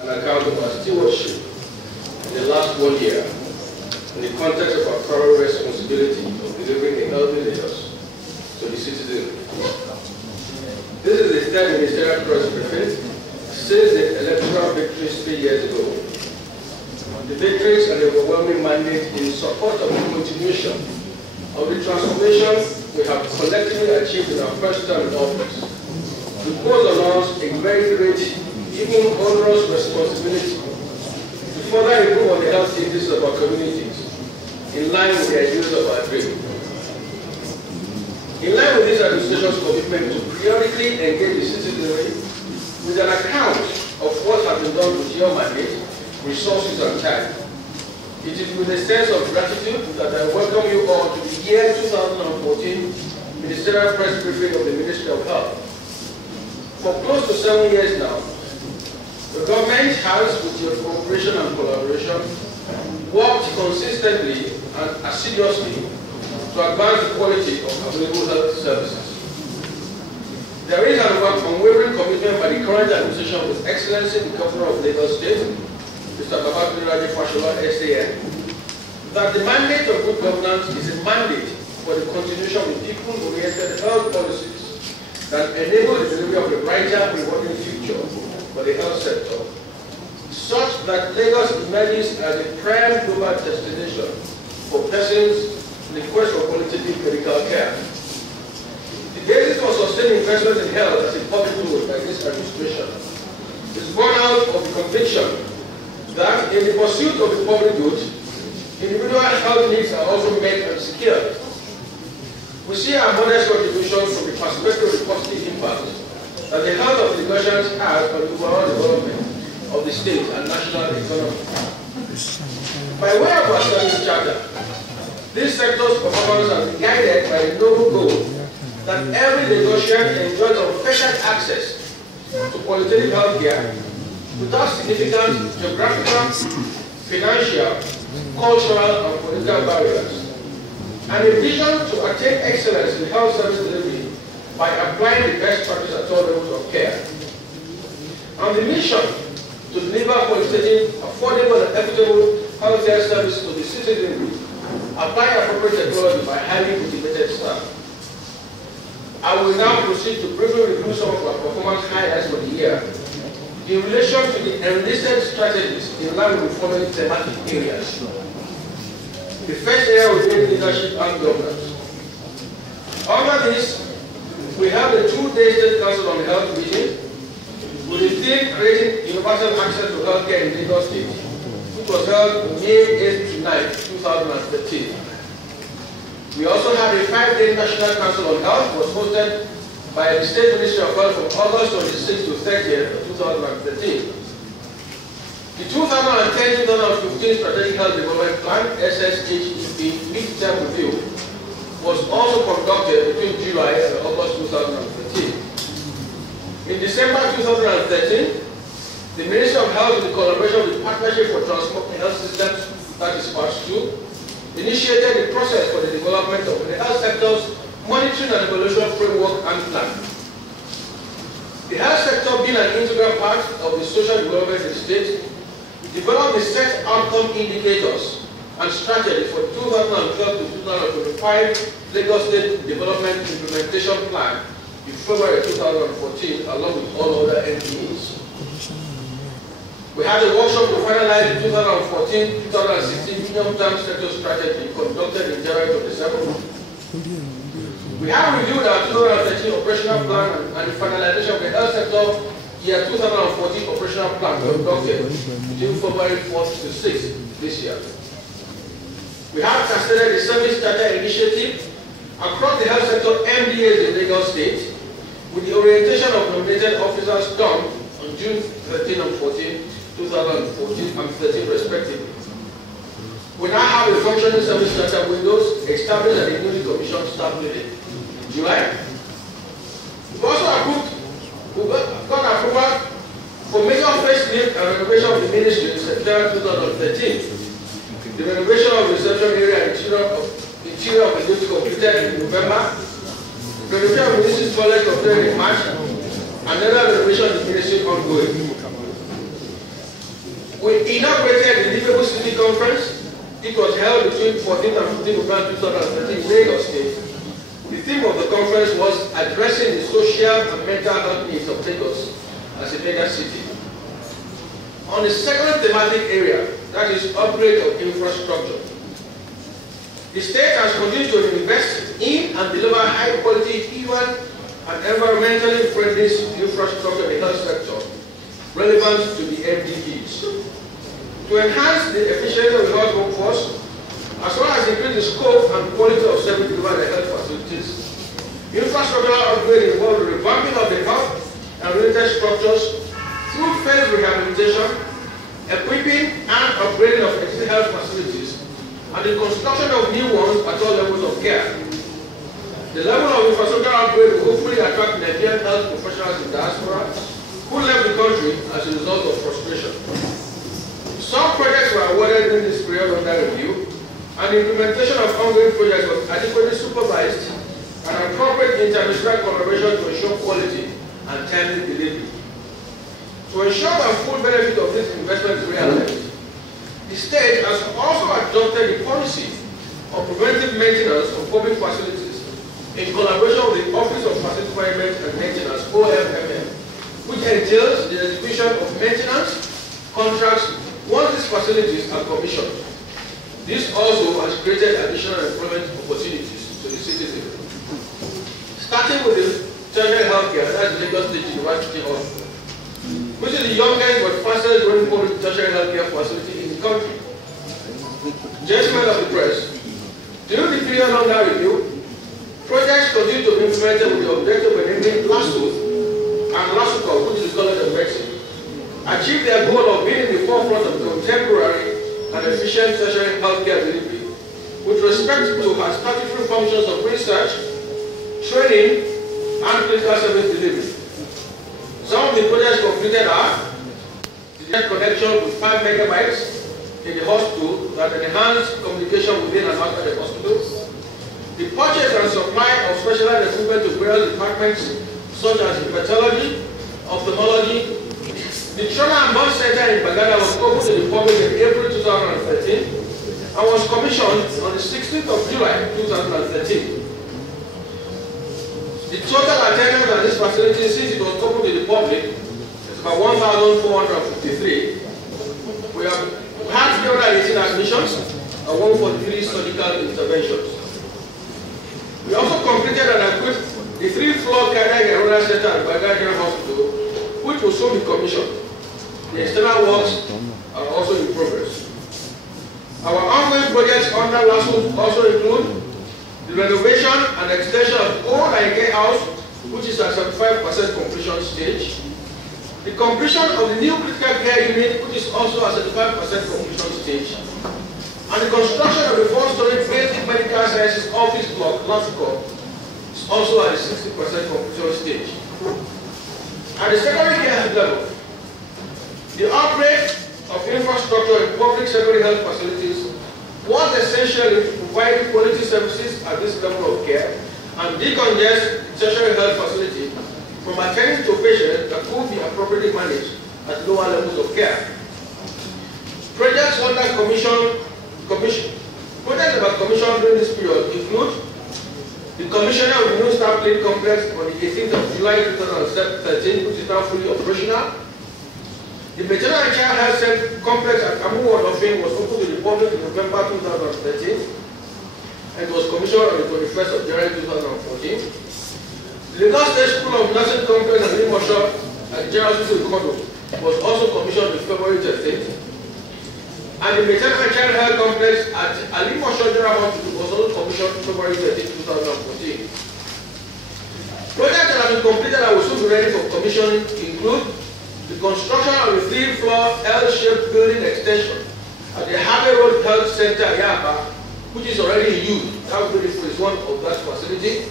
an account of our stewardship in the last 1 year in the context of our thorough responsibility of delivering a healthy Lagos to the citizenry. This is the third ministerial press briefing since the electoral victories 3 years ago. The victories and the overwhelming mandate in support of the continuation of the transformation we have collectively achieved in our first term in office. We pose on us a very great, even onerous responsibility to further improve on the health status of our communities in line with the ideals of our dream. In line with this administration's commitment to periodically engage the citizenry with an account of what has been done with your mandate, resources and time. It is with a sense of gratitude that I welcome you all to the year 2014 Ministerial Press Briefing of the Ministry of Health. For close to 7 years now, the government has, with your cooperation and collaboration, worked consistently and assiduously to advance the quality of available health services. There is an unwavering commitment by the current administration with Excellency the Governor of Lagos State, Mr. Babakuri Fashola, SAN, that the mandate of good governance is a mandate for the continuation of people-oriented health policies that enable the delivery of a brighter, rewarding future for the health sector, such that Lagos emerges as a prime global destination for persons in the quest for qualitative medical care. The basis for sustained investment in health as a public good by this administration is born out of the conviction that in the pursuit of the public good, individual health needs are also met and secured. We see our modest contributions from the perspective of the positive impact that the health of the Lagosians has on the overall development of the state and national economy. By way of our service charter, this sector's performance has been guided by a noble goal that every Lagosian enjoys unfettered access to qualitative health care without significant geographical, financial, cultural, and political barriers, and a vision to attain excellence in health service delivery by applying the best practice at all levels of care. On the mission to deliver qualitative, affordable, and equitable health care service to the citizenry, apply appropriate technology by highly motivated staff. I will now proceed to briefly review some of our performance highlights for the year in relation to the enlisted strategies in line with the following thematic areas. The first area will be leadership and governance. Under this, we have the 2-day State Council on Health meeting with the theme creating universal access to healthcare in Lagos State, which was held May 8 to 9, 2013. We also have a 5-day National Council on Health, was hosted by the State Ministry of Health from August 26 to 30th, 2013. The 2010-2015 Strategic Health Development Plan, SSHEP Mid-Term Review, was also conducted between July and August 2013. In December 2013, the Ministry of Health, in collaboration with Partnership for Transforming Health Systems, that is part 2, initiated the process for the development of the health sector's monitoring and evaluation framework and plan. The health sector, being an integral part of the social development in the state, developed the set outcome indicators and strategies for 2012 to 2025 Lagos State Development Implementation Plan in February 2014, along with all other NPAs. We had a workshop to finalize the 2014-2016 medium-term sector strategy conducted in January 27. We have reviewed our 2013 operational plan and the finalization of the health sector year 2014 operational plan conducted between February 4th to 6th this year. We have cascaded the service data initiative across the health sector MDAs in Lagos State with the orientation of nominated officers done on June 13 and 14, 2014 and 13 respectively. We now have a functioning service data windows established at the newly commissioned staff meeting in July. We've also got approval for major facelift and renovation of the ministry in September 2013. The renovation of the reception area and interior of the building completed in November. The renovation of the ministry's toilet completed in March. Another renovation of the ministry ongoing. We inaugurated the Livable City Conference. It was held between 14th and 15th November 2013 in Lagos State. The theme of the conference was addressing the social and mental health needs of Lagos as a mega city. On the second thematic area, that is upgrade of infrastructure, the state has continued to invest in and deliver high-quality human and environmentally friendly infrastructure in the health sector relevant to the MDGs. To enhance the efficiency of the health workforce, as well as increase the scope and quality of service delivered by health facilities, infrastructural upgrade involves revamping of the health and related structures through phased rehabilitation, equipping and upgrading of existing health facilities, and the construction of new ones at all levels of care. The level of infrastructure upgrade will hopefully attract Nigerian health professionals in diaspora who left the country as a result of frustration. Some projects were awarded in this period under review, and the implementation of ongoing projects was adequately supervised and appropriate international collaboration to ensure quality and timely delivery. To ensure the full benefit of this investment is realized, the state has also adopted the policy of preventive maintenance of public facilities in collaboration with the Office of Facility Management and Maintenance, OFMM, which entails the execution of maintenance contracts once these facilities are commissioned. This also has created additional employment opportunities to the citizens. Starting with the tertiary healthcare, that's the Lagos State University Hospital, which is the youngest but fastest growing public tertiary healthcare facility in the country. Gentlemen of the press, during the period under review, projects continue to be implemented with the objective of enabling LASUTH and LASUCO, which is the College of Medicine, achieve their goal of being in the forefront of contemporary and efficient tertiary healthcare delivery with respect to her statutory functions of research, training, and clinical service delivery. Some of the projects completed are the direct connection with 5 megabytes in the hospital that enhance communication within and outside the hospital, the purchase and supply of specialized equipment to various departments such as hepatology, ophthalmology. The Trauma and Birth Center in Bagada was opened to the public in April 2013 and was commissioned on the 16th of July 2013. The total attendance at this facility since it was opened to the public is about 1,453. We have had 318 admissions and 143 surgical interventions. We also completed and equipped the 3-floor cardiac and renal center at Bagada Hospital, which will soon be commissioned. The external works are also in progress. Our ongoing projects under LASUTH also include the renovation and extension of old Aike House, which is at 75% completion stage, the completion of the new critical care unit, which is also at 75% completion stage, and the construction of the 4-story basic medical sciences office block, LASUCO, is also at 60% completion stage. At the secondary care level, the upgrade of infrastructure in public secondary health facilities was essential in providing quality services at this level of care and decongest the tertiary health facility from attending to patients that could be appropriately managed at lower levels of care. Projects under projects that were commissioned during this period include the commissioning of the new staff clinic complex on the 18th of July 2013, which is now fully operational. The Maternal and Child Health Center complex at Amuwo-Odofin was opened to the public in November 2013 and was commissioned on the 21st of January 2014. The Lagos State School of Nursing complex at Limosho at the General Hospital Kodo was also commissioned in February 13th. And the Maternal and Child Health complex at Limosho General Hospital was also commissioned in February 13, 2014. Projects that have been completed and will soon be ready for commissioning include the construction of a 3-floor L-shaped building extension at the Harvey Road Health Center, Yaba, which is already in use. That building is one of that facility.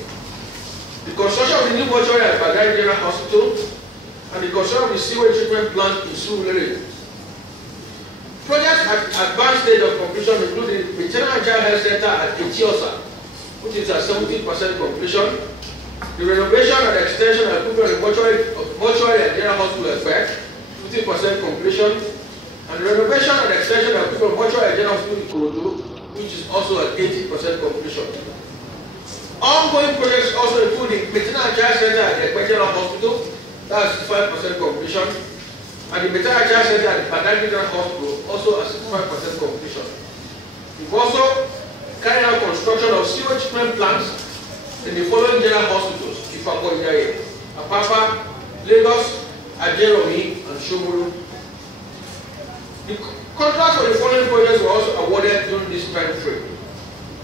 The construction of the new mortuary at Bagari General Hospital, and the construction of the sewage treatment plant in Surulere. Projects at advanced stage of completion include the Maternal and Child Health Center at Etiosa, which is at 70% completion. The renovation and extension and equipment of mortuary at General Hospital effect, 50% completion, And renovation and extension of the Mortuary General Hospital in Ikorodu, which is also at 80% completion. Ongoing projects also include the Maternal Child Center at the General Hospital, that's 5% completion, and the Maternal Child Center at the Badagry General Hospital, also at 65% completion. We've also carried out construction of sewage treatment plants in the following general hospitals: Ifakoyaye, Apapa, Lagos, Ajeromi, and Shomolu. The contracts for the following projects were also awarded during this time frame: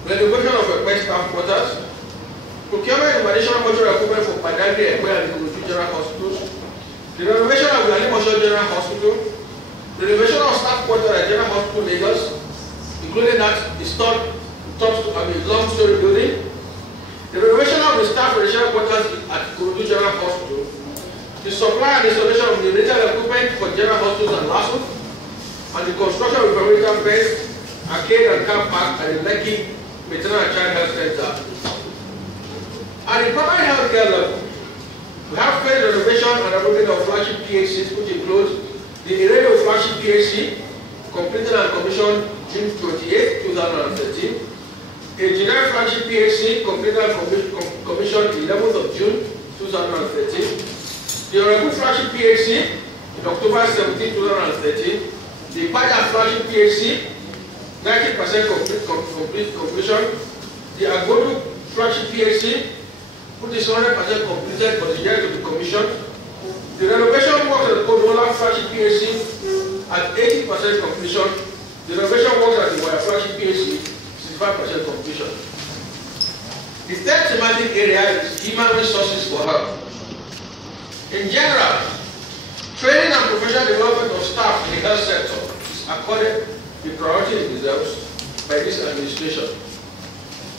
renovation of equipment staff quarters, procurement of additional mortuary equipment for Badagry, Ekwe, and the General Hospitals, the renovation of the Alimosho General Hospital, the renovation of staff quarters at General Hospital Lagos, including that the long-story building, the renovation of the staff additional quarters at Ikorodu General Hospital, the supply and installation of the neonatal equipment for General Hospitals and LASU, and the construction of the perimeter beds, arcade and car park at the Lekki Maternal and Child Health Center. At the primary healthcare level, we have phased renovation and upgrading of flagship PHCs, which includes the Area flagship PHC, completed and commissioned June 28, 2013, a generic flagship PHC, completed and commissioned 11th of June 2013, the Oregon flagship PHC in October 17, 2013, the Paja flagship PHC, 90% completion, the Agodu flagship PHC, which is 100% completed but is yet to be commissioned, the renovation works at the Kodola flagship PHC at 80% completion, the renovation works at the Wire flagship PHC 65% completion. The third thematic area is human resources for health. In general, training and professional development of staff in the health sector is accorded the priority it deserves by this administration.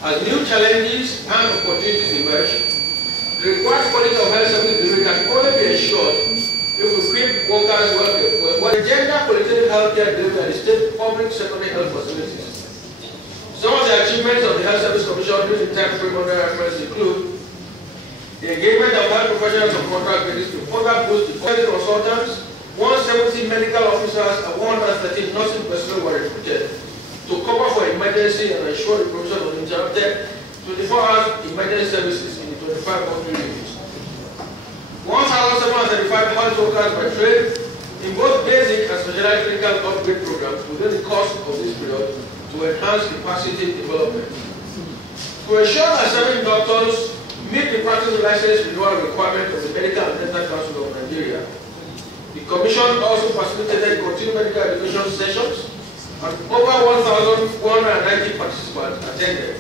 As new challenges and opportunities emerge, the required quality of health service delivery can only be ensured if we equip workers well. The gender qualitative healthcare delivery at the state public secondary health facilities. Some of the achievements of the Health Service Commission during the time frame under reference include the engagement of health professionals on contract basis to further boost the quality consultants. 170 medical officers and 113 nursing personnel were recruited to cover for emergency and ensure the provision of uninterrupted 24-hour emergency services in the 25 country regions. 1,735 health workers were trained in both basic and specialized clinical upgrade programs within the course of this period to enhance capacity development. To ensure that serving doctors meet the practice license renewal requirement of the Medical and Dental Council of Nigeria, the Commission also facilitated continuing medical education sessions, and over 1,490 participants attended.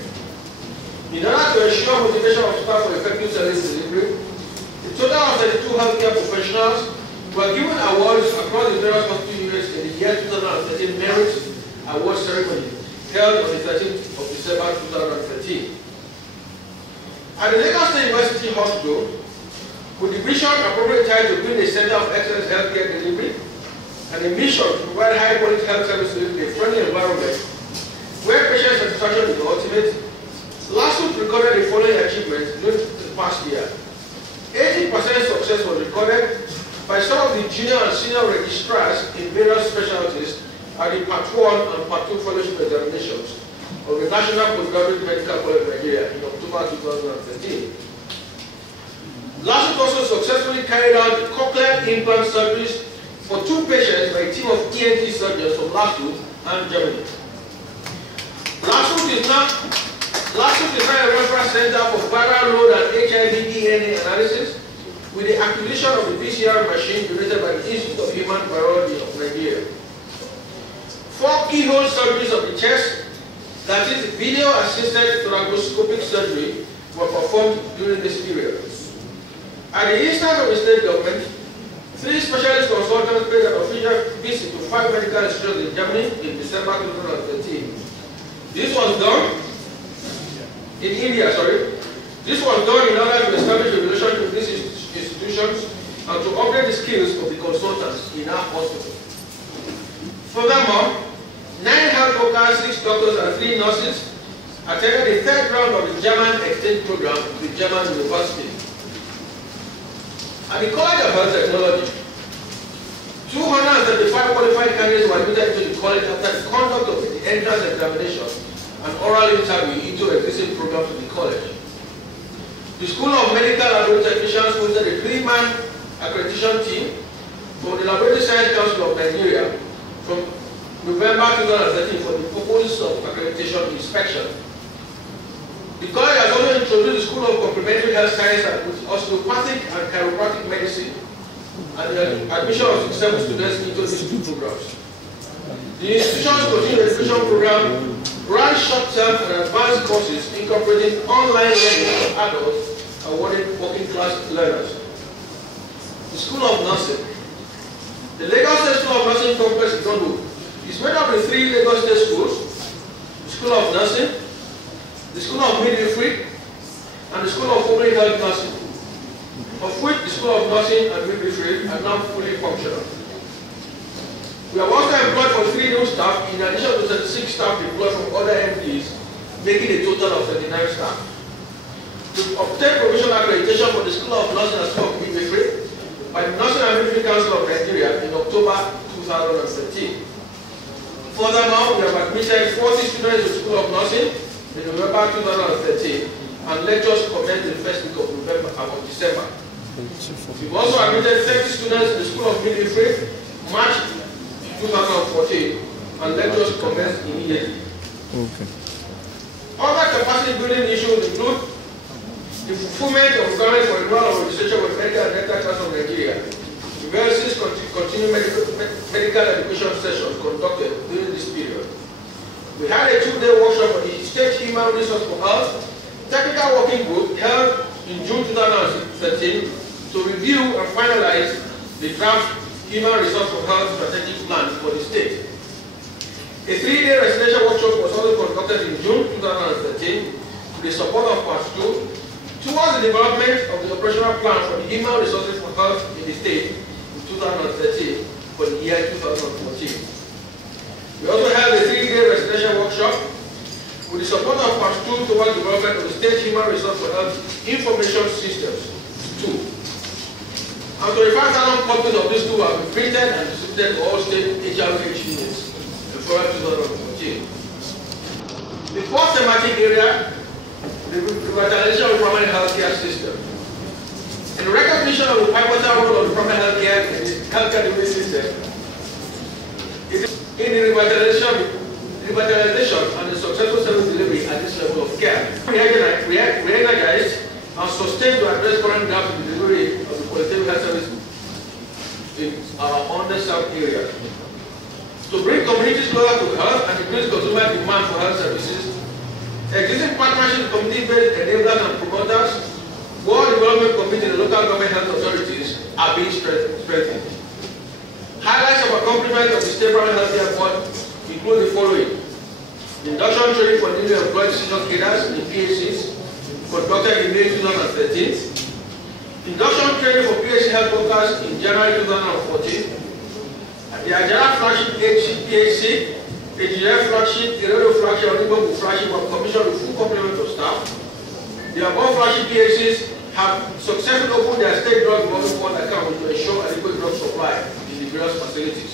In order to ensure motivation of staff for effective service delivery, a total of 32 healthcare professionals were given awards across the various hospital units in the year 2013 Merit Award Ceremony held on the 13th of December 2013. At the Lagos State University Hospital, with the vision appropriate time to build a center of excellence healthcare delivery and a mission to provide high quality health services in a friendly environment where patient satisfaction is the ultimate, LASU recorded the following achievements during the past year. 80% success was recorded by some of the junior and senior registrars in various specialties at the Part 1 and Part 2 fellowship examinations of the National Postgraduate Medical College of Nigeria in October 2013. LASU also successfully carried out cochlear implant surgeries for 2 patients by a team of ENT surgeons from LASU and Germany. LASU designed a reference center for viral load and HIV DNA analysis with the acquisition of the PCR machine donated by the Institute of Human Virology of Nigeria. 4 keyhole surgeries of the chest, that is video-assisted thoracoscopic surgery, were performed during this period. At the instance of the state government, 3 specialist consultants paid an official visit to 5 medical institutions in Germany in December 2013. This was done in India, This was done in order to establish a relationship with these institutions and to upgrade the skills of the consultants in our hospital. Furthermore, 9 health workers, 6 doctors, and 3 nurses attended the 3rd round of the German exchange program with German University. At the College of Health Technology, 235 other qualified candidates were admitted into the college after the conduct of the entrance examination and oral interview into existing programs in the college. The School of Medical Laboratory Technicians hosted a 3-man accreditation team for the Laboratory Science Council of Nigeria from November 2013 for the purpose of accreditation inspection. The college has also introduced the School of Complementary Health Science with osteopathic and chiropractic medicine and the admission of 7 students into these 2 programs. The institution's continuing education program runs short-term and advanced courses incorporating online learning for adults and working class learners. The School of Nursing. The Lagos State School of Nursing complex in Tondo is made up of 3 Lagos State schools: the School of Nursing, the School of Midwifery, and the School of Public Health Nursing, of which the School of Nursing and Midwifery are now fully functional. We have also employed for 3 new staff in addition to 36 staff deployed from other MPs, making a total of 39 staff. To obtain provisional accreditation for the School of Nursing and School of Midwifery by the Nursing and Midwifery Council of Nigeria in October 2013. Furthermore, we have admitted 40 students to the School of Nursing in November 2013, and lectures commenced in the first week of December. We've also admitted 30 students to the School of Midwifery March 2014, and lectures commenced immediately. Okay. Other capacity building issues include the fulfillment of requirements for renewal of registration with medical and dental class of Nigeria. The various continuing medical education sessions conducted during this period. We had a 2-day workshop for the State Human Resource for Health Technical Working Group held in June 2013 to review and finalize the draft Human Resource for Health Strategic Plan for the state. A 3-day residential workshop was also conducted in June 2013 with the support of Part 2 towards the development of the operational plan for the Human Resources for Health in the state in 2013 for the year 2014. We also held a 3-day residential workshop with the support of Part 2 towards the development of the State Human Resource for Health Information Systems 2. And 25,000 copies of these 2 have been printed and distributed to all state HRH units in February 2014. The 4th thematic area, the revitalization of the primary healthcare system. In recognition of the pivotal role of the primary healthcare in the healthcare delivery system, it is in the revitalization and the successful service delivery at this level of care. Re-energized and sustained to address current gaps in the delivery of the qualitative health service in our underserved areas. To bring communities closer to health and increase consumer demand for health services, existing partnerships with community-based enablers and promoters, World Development Committee and local government health authorities are being strengthened. Highlights of accomplishment of the State Primary Healthcare Board include the following: the induction training for newly employed senior cadres in PHCs, conducted in May 2013, induction training for PHC health workers in January 2014, the Ajara flagship PHC, the GF flagship, the radio flagship, and the flagship were commissioned with full complement of staff. The above flagship PHCs have successfully opened their state drug revolving fund account to ensure adequate drug supply in the various facilities.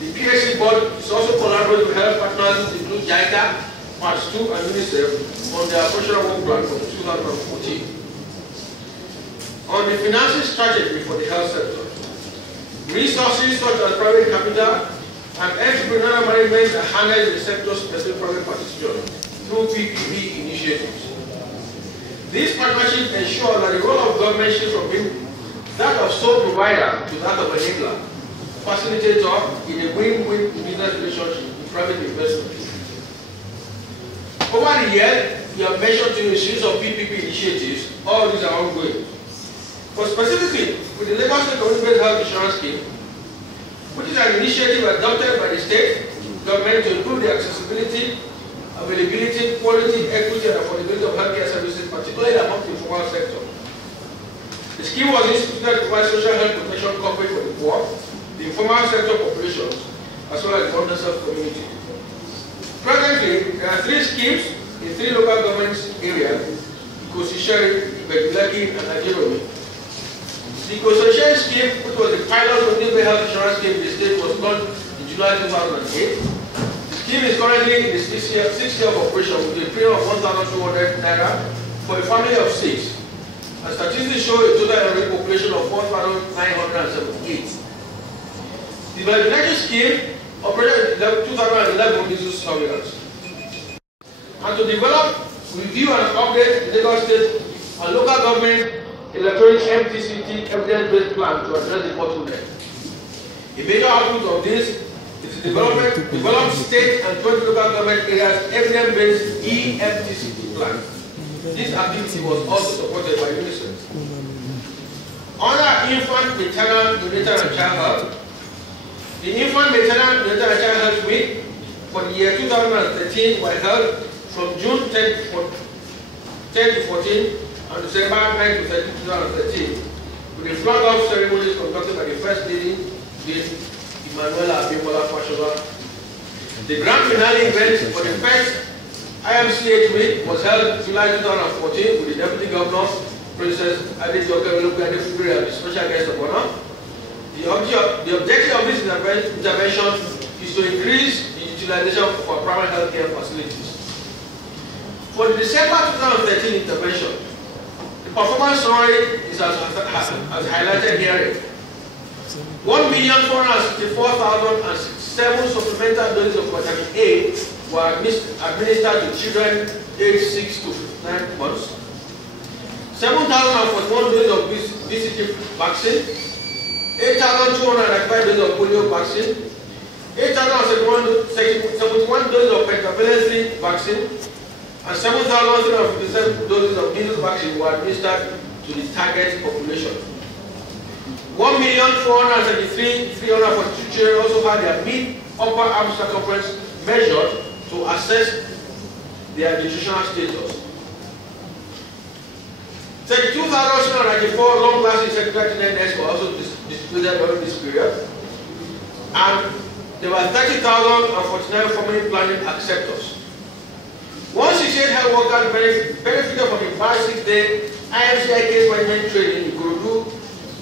The PHC board is also collaborating with health partners include JICA, Parts 2 and UNICEF on their operational work plan for 2014. On the financing strategy for the health sector, resources such as private capital and entrepreneurial management are handled in the sector's specific private participation through PPP initiatives. These partnerships ensure that the role of government shifts from being that of sole provider to that of enabler, facilitator in a win-win business relationship with private investment. Over the years, we have mentioned to you a series of PPP initiatives. All these are ongoing. But specifically, with the Lagos State Community-Based Health Insurance Scheme, which is an initiative adopted by the state government to improve the accessibility, availability, quality, equity, and affordability of healthcare services, particularly among the informal sector. The scheme was instituted to provide social health protection coverage for the poor, the informal sector populations, as well as the underserved community. Presently, there are 3 schemes in 3 local government areas: Ikosi, Bedulaki, and Ajeromi. The Ikosi scheme, which was the pilot renewable health insurance scheme in the state was launched in July 2008. The scheme is currently in the sixth year of operation with a premium of 1,200 naira for a family of 6. And statistics show a total enrolled population of 4,978. The vaccination scheme operated in 2011 with disease surveillance. And to develop, review and update the Lagos State and local government electronic MTCT evidence-based plan to address the bottleneck. A major output of this is the develop state and 20 local government areas evidence-based EMTCT plan. This activity was also supported by Ministerial. Under infant, maternal, neonatal and child health, the infant, maternal, neonatal and child health week for the year 2013 were held from June 10 to 14 and December 9 to 13, 2013, with the flag-off ceremonies conducted by the First Lady, Emmanuela Abimbola Fashola. The grand finale event for the first IMCH week was held in July 2014 with the Deputy Governor, Princess Adejoke Olukade-Fubiri, as the special guest of honor. The objective of this intervention is to increase the utilization of our primary health care facilities. For the December 2013 intervention, the performance summary is as highlighted here. 1,464,067 supplemental doses of vitamin A were administered to children aged 6 to 9 months. 7,041 doses of BCG vaccine, 8,295 doses of polio vaccine, 8,071 doses of pentavalent vaccine, and 7,357 doses of measles vaccine were administered to the target population. 1,433,342 children also had their mid-upper arm circumference measured to assess their nutritional status. 32,794 long-lasting secondary nets were also distributed during this period, and there were 30,049 family planning acceptors. 168 health workers benefited from the past 6-day IMCI case management training in Gurudu,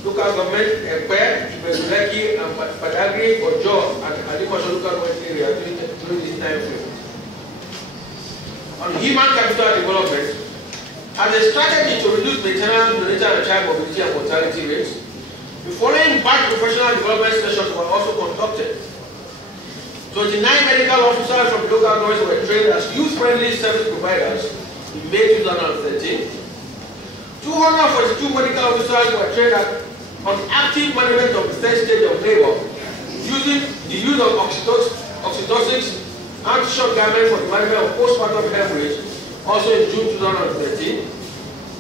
local government, Ekpe, Ibezuleki, and Padagri, Ojo, and Adikosho local government area during this time frame. On human capital development, as a strategy to reduce maternal, neonatal, and child morbidity and mortality rates, the following batch professional development sessions were also conducted. 29 medical officers from local governments were trained as youth-friendly service providers in May 2013. 242 medical officers were trained on active management of the third stage of labor, using the use of oxytocics and shock garment for the management of postpartum hemorrhage, also in June 2013.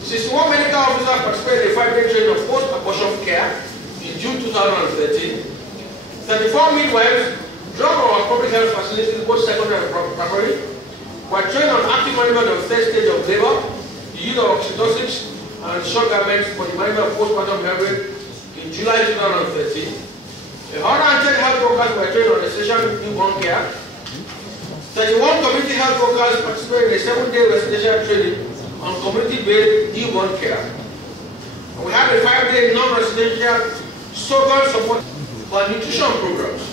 61 medical officers participated in the 5-day training of post-abortion care in June 2013. 34 midwives, drug or public health facilities, both secondary and primary, were trained on active management of third stage of labor, the use of oxytocics and shock garments for the management of postpartum hemorrhage in July 2013. 110 health workers were trained on essential newborn care. 31 community health workers participated in a 7-day residential training on community-based newborn care. And we have a 5-day non-residential social support for nutrition programs.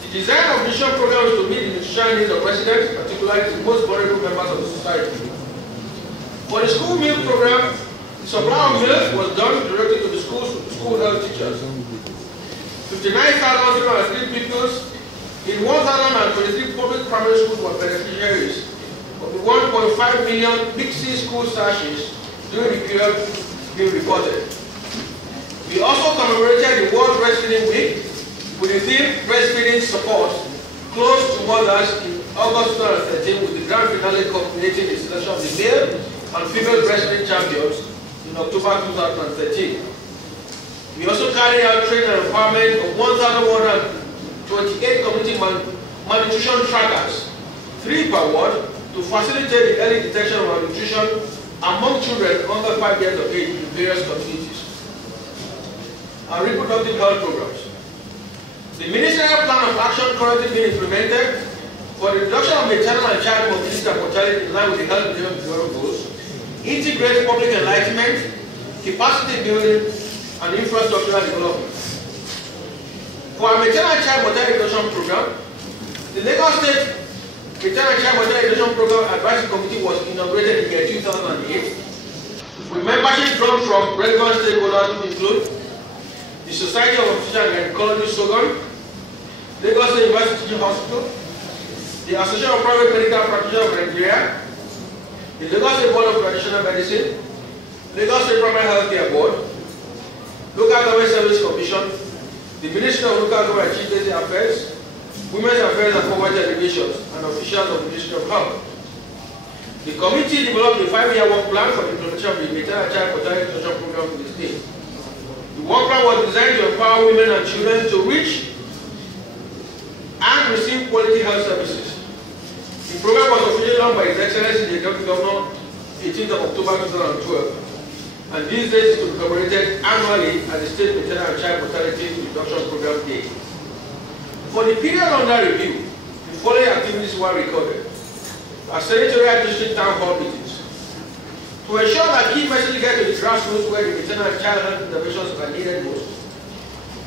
The design of nutrition programs to meet the nutritional needs of residents, particularly the most vulnerable members of the society. For the school meal program, the supply of milk was done directly to the school health teachers. 59,303 pupils in 1,023 public primary schools were beneficiaries of the 1.5 million mixed school sachets during the period being reported. We also commemorated the World Breastfeeding Week with the theme Breastfeeding Support close to mothers in August 2013, with the grand finale culminating the selection of the male and female breastfeeding champions in October 2013. We also carried out training and empowerment of 1,128 community malnutrition trackers, 3 per ward, to facilitate the early detection of malnutrition among children under 5 years of age in various communities. Our reproductive health programs. The Ministerial Plan of Action currently being implemented for the reduction of maternal and child morbidity and mortality in line with the health and development goals, integrate public enlightenment, capacity building, and infrastructural development. For our maternal and child mortality reduction program, the Lagos State Maternal and Child Mortality Reduction Program Advisory Committee was inaugurated in the year 2008, with membership drawn from relevant stakeholders to include the Society of Obstetricians and Gynecologists Sogon, Lagos State University Teaching Hospital, the Association of Private Medical Practitioners of Nigeria, the Lagos State Board of Traditional Medicine, Lagos State Primary Health Care Board, Local Government Service Commission, the Ministry of Local Government and Chief Affairs, Women's Affairs and Poverty Allegations, and officials of the Ministry of Health. The committee developed a 5-year work plan for the implementation of the maternal and child mortality reduction program in the state. The work plan was designed to empower women and children to reach and receive quality health services. The program was officially launched by His Excellency the Executive Governor 18th of October 2012. And these days is to be commemorated annually at the State Maternal and Child Mortality Reduction Program Day. For the period under review, the following activities were recorded: our senatorial district town hall meetings. To ensure that key messages get to the grassroots where the maternal and child health interventions are needed most,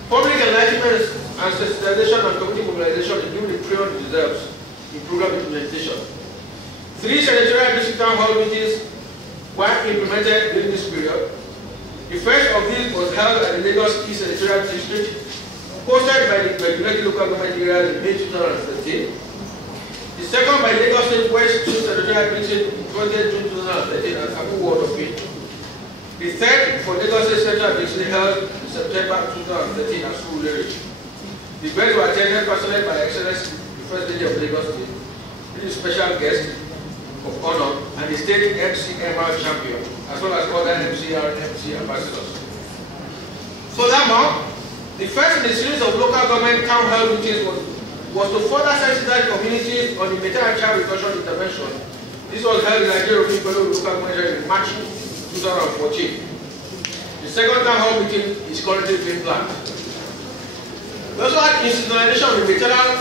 public enlightenment and sensitization and community mobilization is given the priority it deserves in program implementation. 3 senatorial district town hall meetings were implemented during this period. The first of these was held at the Lagos East Senatorial District, hosted by the regulated local government areas in May 2013. The second by Lagos State West Senatorial District in 20th June 2013 at Abu Ward of it. The third for Lagos State Central District held in September 2013 at Surulere. The events were attended personally by Excellency the First Lady of Lagos State, with a special guest of honor, and the state MCMR champion, as well as other MC ambassadors. Furthermore, the first in the series of local government town hall meetings was to further sensitize communities on the maternal and child reduction intervention. This was held in Nigeria local government in March 2014. The second town hall meeting is currently being planned. We also had institutionalization of the maternal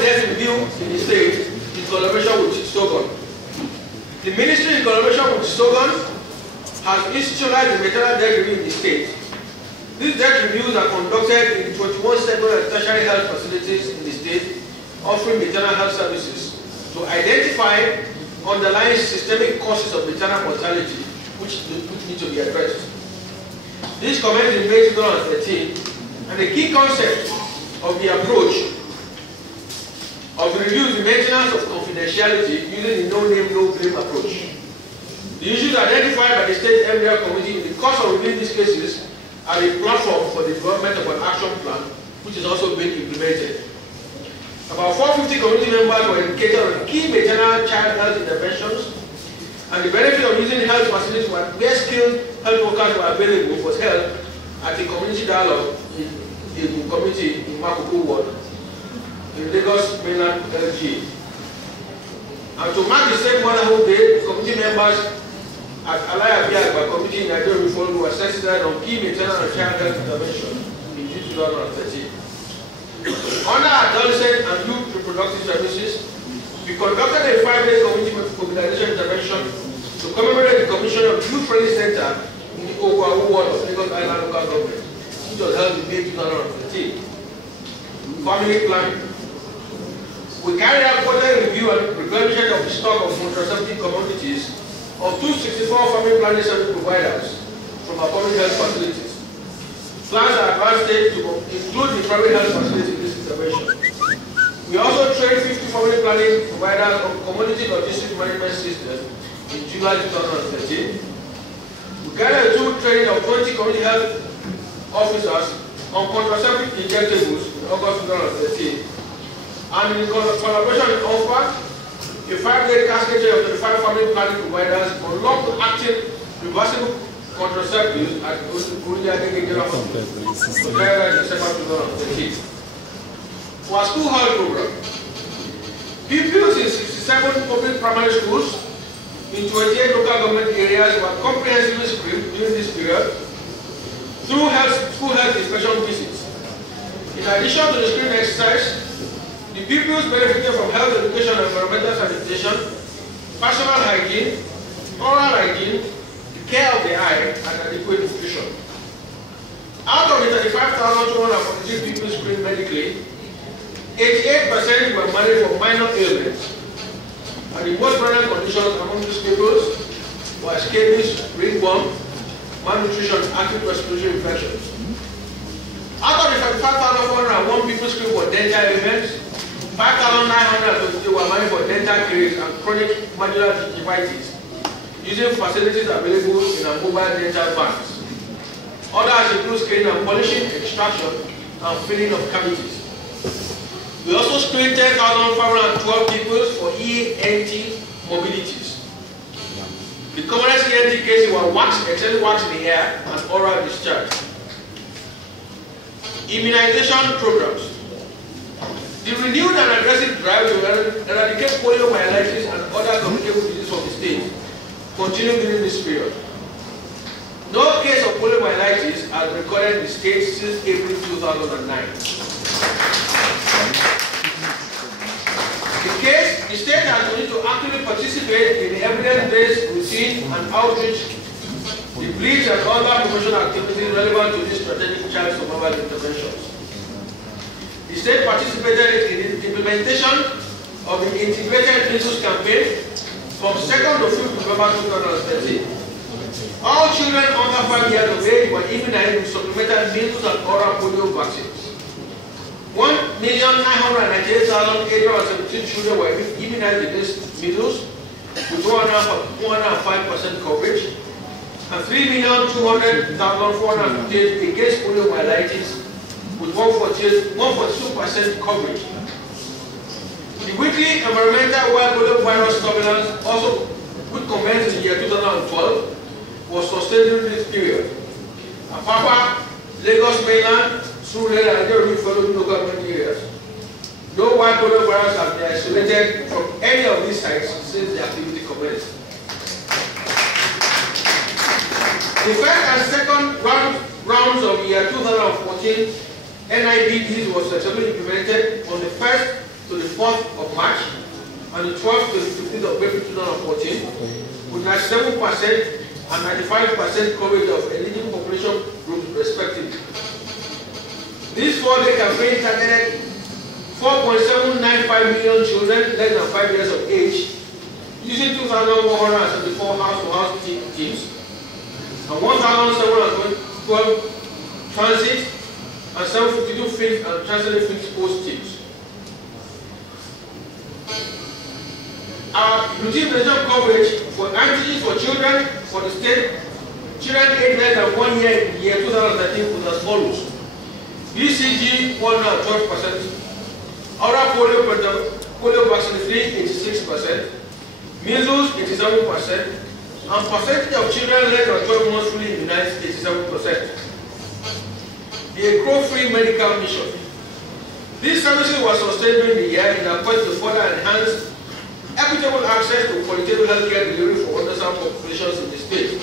death review in the state in collaboration with Sogon. The ministry in collaboration with Sogon has institutionalized the maternal death review in the state. These death reviews are conducted in 21 secondary and tertiary health facilities in the state, offering maternal health services to identify underlying systemic causes of maternal mortality which need to be addressed. This commenced in May 2013, and the key concept of the approach of the review is the maintenance of confidentiality using the no-name, no-blame approach. The issues identified by the State MDR Committee in the course of reviewing these cases are a platform for the development of an action plan, which is also being implemented. About 450 community members were educated on key maternal child health interventions, and the benefit of using health facilities where skilled health workers were available was held at a community dialogue in the community in Makoko Ward, in Lagos mainland LG. And to mark the same Motherhood Day, community members at Alaya Biagba community in Nigeria Reform were sensitized on key maternal and child health intervention in June 2013. Under adolescent and youth reproductive services, we conducted a 5-day community mobilization intervention to commemorate the commission of the Youth-Friendly Center in the Okwawu Ward of Lagos Island local government, which was held in May 2013. Family planning. We carried out quarterly review and replenishment of the stock of contraceptive commodities of 264 family planning service providers from our public health facilities. Plans are advanced stage to include the private health facility in this intervention. We also trained 50 family planning providers on commodity logistics management system in July 2013. We carried out training of 20 community health officers on contraceptive injectables in August 2013. And in collaboration with OFA, a 5-day cascade of 25 family planning providers on long-acting reversible contraceptives at Urudia General Hospital in December 2013. For our school health program, pupils in 67 public primary schools in 28 local government areas were comprehensively screened during this period through school health inspection visits. In addition to the screening exercise, the pupils benefited from health education and environmental sanitation, personal hygiene, oral hygiene, the care of the eye, and adequate nutrition. Out of the 35,000 5,243 people screened medically. 88% were managed for minor ailments. And the most prevalent conditions among these people were scabies, ringworm, malnutrition, acute respiratory infections. Out of the 5,401 people screened for dental ailments, 5,922 were managed for dental caries and chronic macular gingivitis, using facilities available in our mobile dental vans. Others include scaling and polishing, extraction, and filling of cavities. We also screened 10,512 people for ENT mobilities. The commonest ENT cases were excessive wax in the hair and oral discharge. Immunization programs. The renewed and aggressive drive to eradicate poliomyelitis and other communicable diseases from the state continued during this period. No case of poliomyelitis has been recorded in the state since April 2009. The state has continued to actively participate in the evidence-based routine and outreach, the bleach and other promotional activities relevant to these strategic child survival interventions. The state participated in the implementation of the integrated measles campaign from 2nd to 5th November 2013. All children under 5 years of age were immunized with supplemental measles and oral polio vaccines. 1,998,817 children were immunized against measles with 105% coverage, and 3,200,458 against poliomyelitis with 142% coverage. The weekly environmental wild poliovirus surveillance, also which commenced in the year 2012, was sustained during this period. Apapa, Lagos mainland, Surulere, and other following local government areas. No wild poliovirus has been isolated from any of these sites since the activity commenced. The first and second rounds of the year 2014 NIBDs was successfully implemented on the 1st to the 4th of March and the 12th to the 15th of April 2014, with 97% and 95% coverage of eligible population groups respectively. This 4-day campaign targeted 4.795 million children less than 5 years of age, using 2,174 house-to-house teams and 1,712 transit and 752 field and transit field post teams. Our routine immunization coverage for antigens for children for the state, children aged less than 1 year in the year 2013 was as follows: BCG 112%, oral polio vaccine free 86%, measles 87%, and percentage of children less than 12 months fully immunized 87%. The ACRO-free medical mission. These services were sustained during the year in an effort to further enhance equitable access to qualitative healthcare delivery for underserved populations in the state.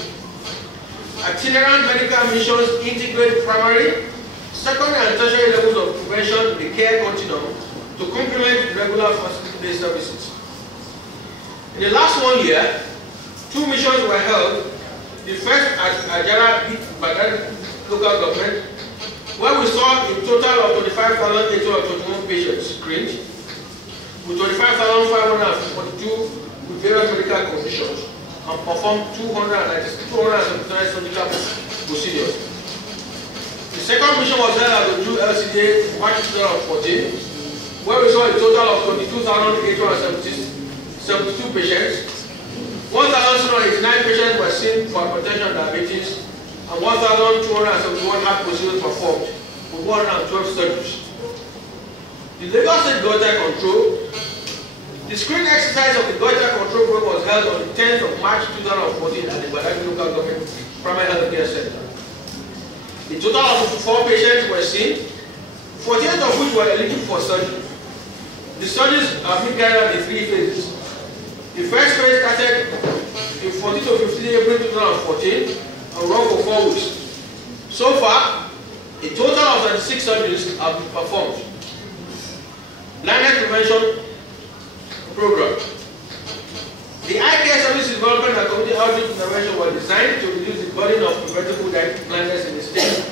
Itinerant medical missions integrate primary, secondary and tertiary levels of prevention in the care continuum to complement regular facility-based services. In the last 1 year, 2 missions were held. The first at Ajara local government, where we saw a total of 25,821 patients screened, with 25,542 with various medical conditions, and performed 279 surgical procedures. The second mission was held at the new LCDA March 2014, where we saw a total of 22,872 patients. 1,789 patients were seen for hypertension and diabetes, and 1,271 heart procedures performed, with 112 surgeries. The Lagos State Goiter Control. The screening exercise of the Goiter Control Program was held on the 10th of March 2014 at the Badagry Local Government Primary Health Care Center. A total of 54 patients were seen, 48 of which were eligible for surgery. The surgeries have been carried out in 3 phases. The first phase started in 14 to 15 April 2014 and ran for 4 weeks. So far, a total of 36 surgeries have been performed. Blindness prevention program. The eye care services development and community outreach intervention were designed to reduce the burden of preventable blindness in the state.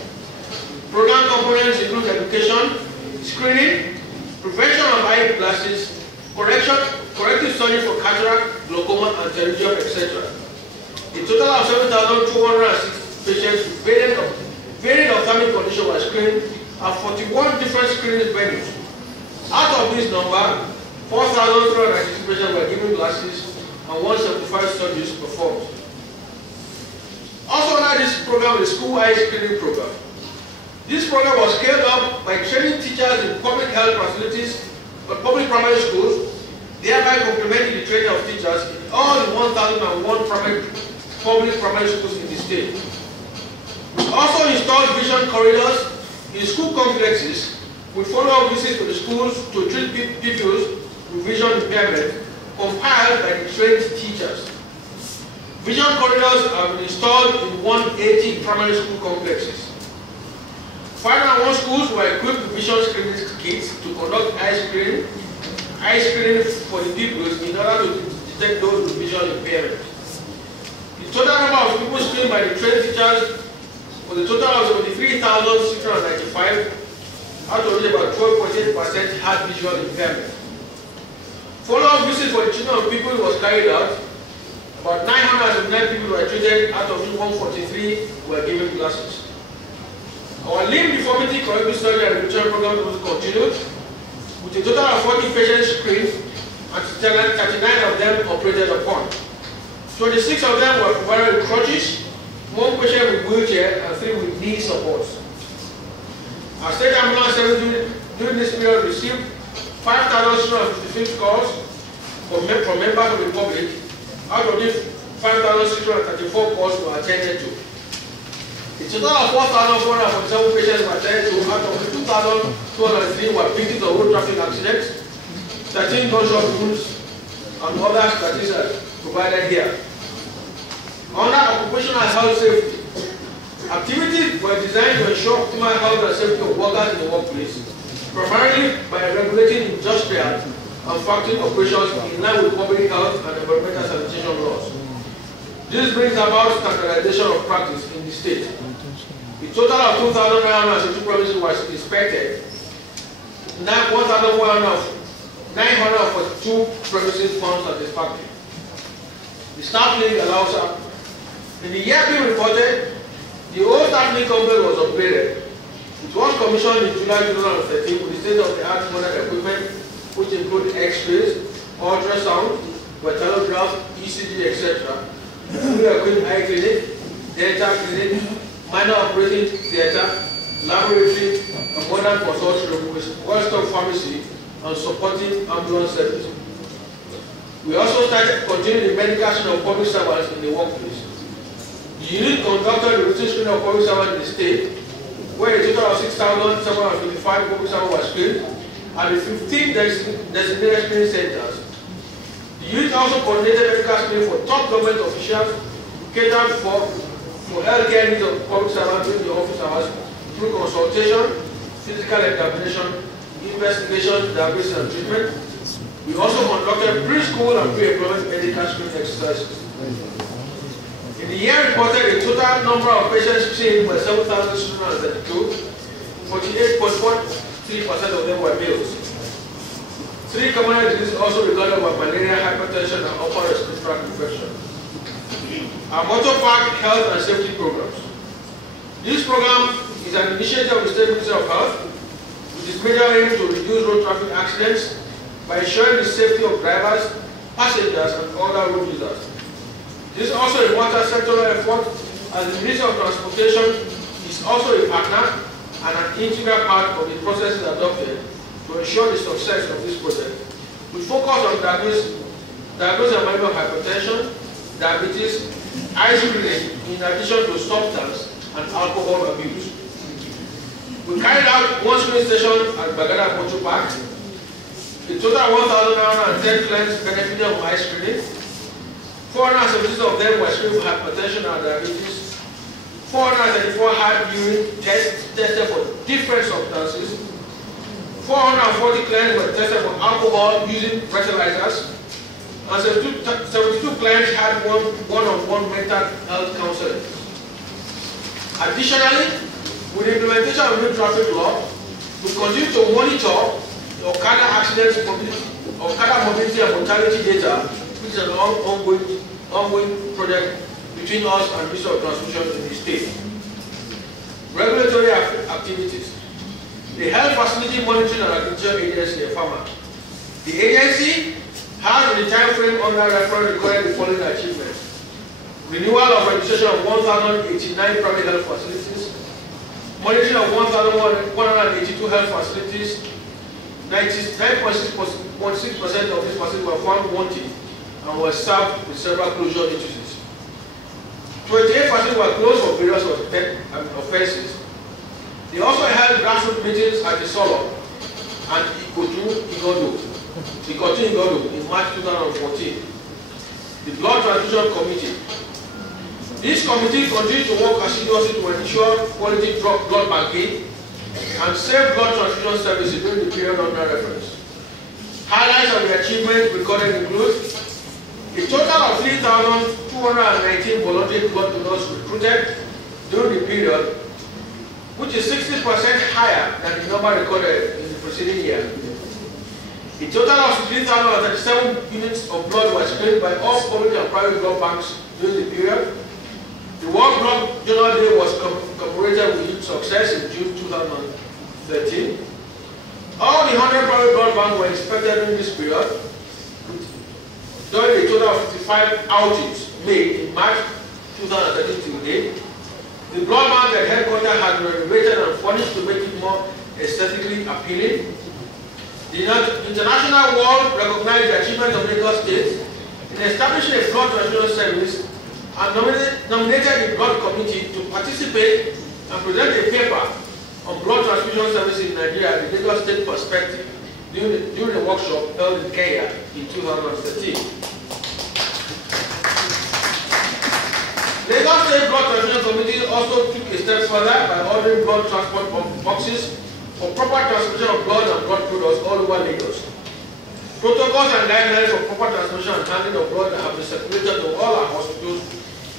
Program components include education, screening, prevention of eye glasses, corrective surgery for cataract, glaucoma, and pterygium, etc. A total of 7,206 patients with varied ophthalmic condition were screened at 41 different screening venues. Out of this number, 4,396 patients were given glasses and 175 surgeries performed. Also under this program, the school eye screening program. This program was scaled up by training teachers in public health facilities or public primary schools, thereby complementing the training of teachers in all the 1,001 public primary schools in the state. We also installed vision corridors in school complexes with follow-up visits to the schools to treat pupils with vision impairment compiled by the trained teachers. Vision corridors have been installed in 180 primary school complexes. 501 schools were equipped with vision screening kits to conduct eye screening for the pupils in order to detect those with vision impairment. The total number of people screened by the trained teachers was a total of 73,695, out of which about 12.8% had visual impairment. Follow-up visits for the children of people was carried out. About 909 people were treated, out of which 143 were given glasses. Our limb deformity corrective surgery and rehabilitation program was continued, with a total of 40 patients screened and 39 of them operated upon. 26 of them were provided with crutches, 1 patient with wheelchair, and 3 with knee supports. Our state ambulance service during this period received 5,656 calls from members of the public, out of which 5,634 calls were attended to. A total of 4,447 patients were attended to, out of which 2,203 were victims of road traffic accidents, 13 gunshot wounds, and others that is provided here. Under occupational health safety, activities were designed to ensure optimal health and safety of workers in the workplace, primarily by regulating industrial and factory operations in line with public health and environmental sanitation laws. This brings about standardization of practice in the state. A total of 2,972 premises was inspected. 1,942 premises found satisfactory. The staff link allows up. In the year being reported, the old staff link complex was upgraded. It was commissioned in July 2013 with the state-of-the-art modern equipment, which include X-rays, ultrasound, telegraph, ECG, etc. Fully equipped eye clinic, dental clinic, minor operating theater, laboratory, a modern consulting room with one-stop pharmacy and supporting ambulance service. We also continued the medical screening of public servants in the workplace. The unit conducted the routine screening of public servants in the state, where a total of 6,755 public servants were screened at the 15 designated screening centers. The unit also coordinated medical screening for top government officials, catered for healthcare needs of public servants during the office hours through consultation, physical examination, investigation, diagnosis, and treatment. We also conducted preschool and pre-employment medical screening exercises. In the year reported, the total number of patients screened were 7,632. 48.43% of them were males. 3 common diseases also recorded were malaria, hypertension, and upper respiratory tract infection. Our motor park health and safety programs. This program is an initiative of the State Ministry of Health, with its major aim to reduce road traffic accidents by ensuring the safety of drivers, passengers, and other road users. This is also a multi-sectoral effort, as the Ministry of Transportation is also a partner and an integral part of the processes adopted to ensure the success of this project. We focus on diagnosis and management of hypertension, diabetes, eye screening, in addition to substance and alcohol abuse. We carried out 1 screening station at Bagada Motor Park. The total 1,910 clients benefited from eye screening. 476 of them were screened for hypertension and diabetes. 434 had urine tested for different substances. 440 clients were tested for alcohol using fertilizers. And 72 clients had one-on-one mental health counseling. Additionally, With the implementation of new traffic law, we continue to monitor the Okada accidents, Okada mobility and mortality data, which is an ongoing project between us and Ministry of Transmission in the state. Regulatory activities. The Health Facility Monitoring and Agriculture Agency, FAMA. The agency has in the time frame under reference recorded the following achievements. Renewal of registration of 1,089 private health facilities, monitoring of 1,182 health facilities, 99.6% of these facilities were found wanting and were served with several closure notices. 28 facilities were closed for various offences. They also held grassroots meetings at the Solo and Ikotu Igodo in March 2014. The Blood Transfusion Committee. This committee continues to work assiduously to ensure quality blood banking and safe blood transfusion services during the period under reference. Highlights of the achievements recorded include a total of 3,219 voluntary blood donors recruited during the period, which is 60% higher than the number recorded in the preceding year. A total of 3,037 units of blood were screened by all public and private blood banks during the period. The World Blood Donor Day was commemorated with huge success in June 2013. All the 100 private blood banks were inspected during this period, during a total of 55 outings made in March 2013 till date. The blood bank at headquarters has been renovated and furnished to make it more aesthetically appealing. The international world recognized the achievement of Lagos State in establishing a blood transfusion service and nominated the blood committee to participate and present a paper on blood transfusion services in Nigeria, the Lagos State perspective, during a workshop held in Kenya in 2013. Lagos State Blood Transfusion Committee also took a step further by ordering blood transport boxes for proper transmission of blood and blood products all over Lagos. Protocols and guidelines for proper transmission and handling of blood have been circulated to all our hospitals,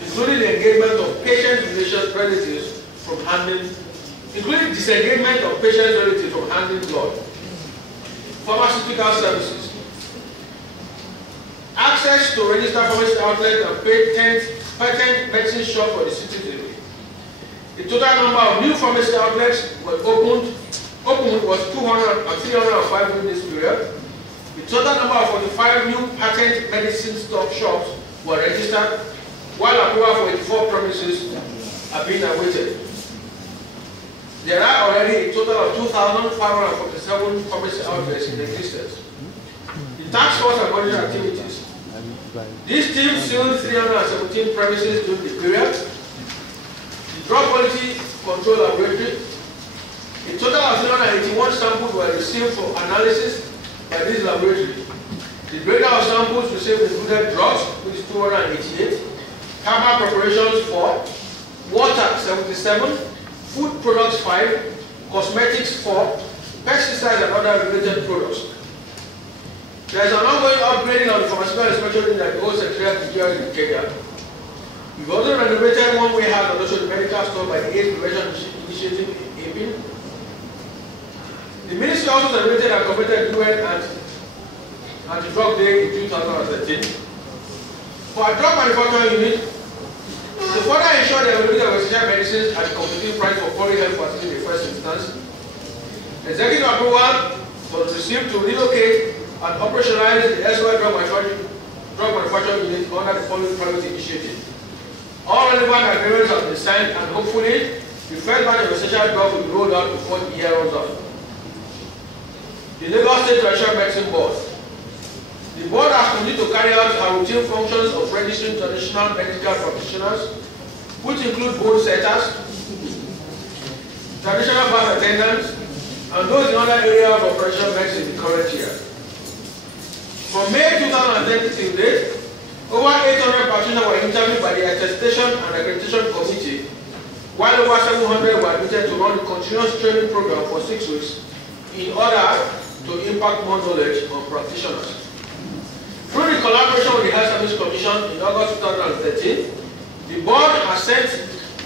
including the engagement of patient relatives from handling, including disengagement of patient relatives from handling blood. Pharmaceutical services. Access to registered pharmacy outlets and patent medicine shop for the citizenry. The total number of new pharmacy outlets was opened was 305 during this period. The total number of 45 new patent medicine stock shops were registered, while approval for 84 premises are being awaited. There are already a total of 2,547 pharmacy outlets in existence. The task force and monitoring activities. This team sealed 317 premises during the period. The drug quality control laboratory. A total of 381 samples were received for analysis by this laboratory. The breakdown of samples received included drugs, which is 288, herbal preparations 4, water 77, food products 5, cosmetics 4, pesticides and other related products. There is an ongoing upgrading of the pharmaceutical inspection in the old Secretariat in Kenya. We've also renovated one warehouse and also the medical store by the AIDS Prevention Initiative in APIN. The Ministry also celebrated and committed UN Anti-Drug Day in 2013. For our drug manufacturing unit, to further ensure the availability of essential medicines at a competitive price for public health facilities in the first instance, executive approval was received to relocate and operationalize the elsewhere drug manufacturing unit under the public-private initiative. All relevant agreements have been signed, and hopefully, the first batch of essential drugs will be rolled out before the year runs out. The Lagos State Traditional Medicine Board. The board has continued to carry out her routine functions of registering traditional medical practitioners, which include bone setters, traditional birth attendants, and those in other areas of operational medicine in the current year. From May 2010 till date, over 800 practitioners were interviewed by the Attestation and Accreditation Committee, while over 700 were admitted to run a continuous training program for 6 weeks in order to impact more knowledge on practitioners. Through the collaboration with the Health Service Commission in August 2013, the board has sent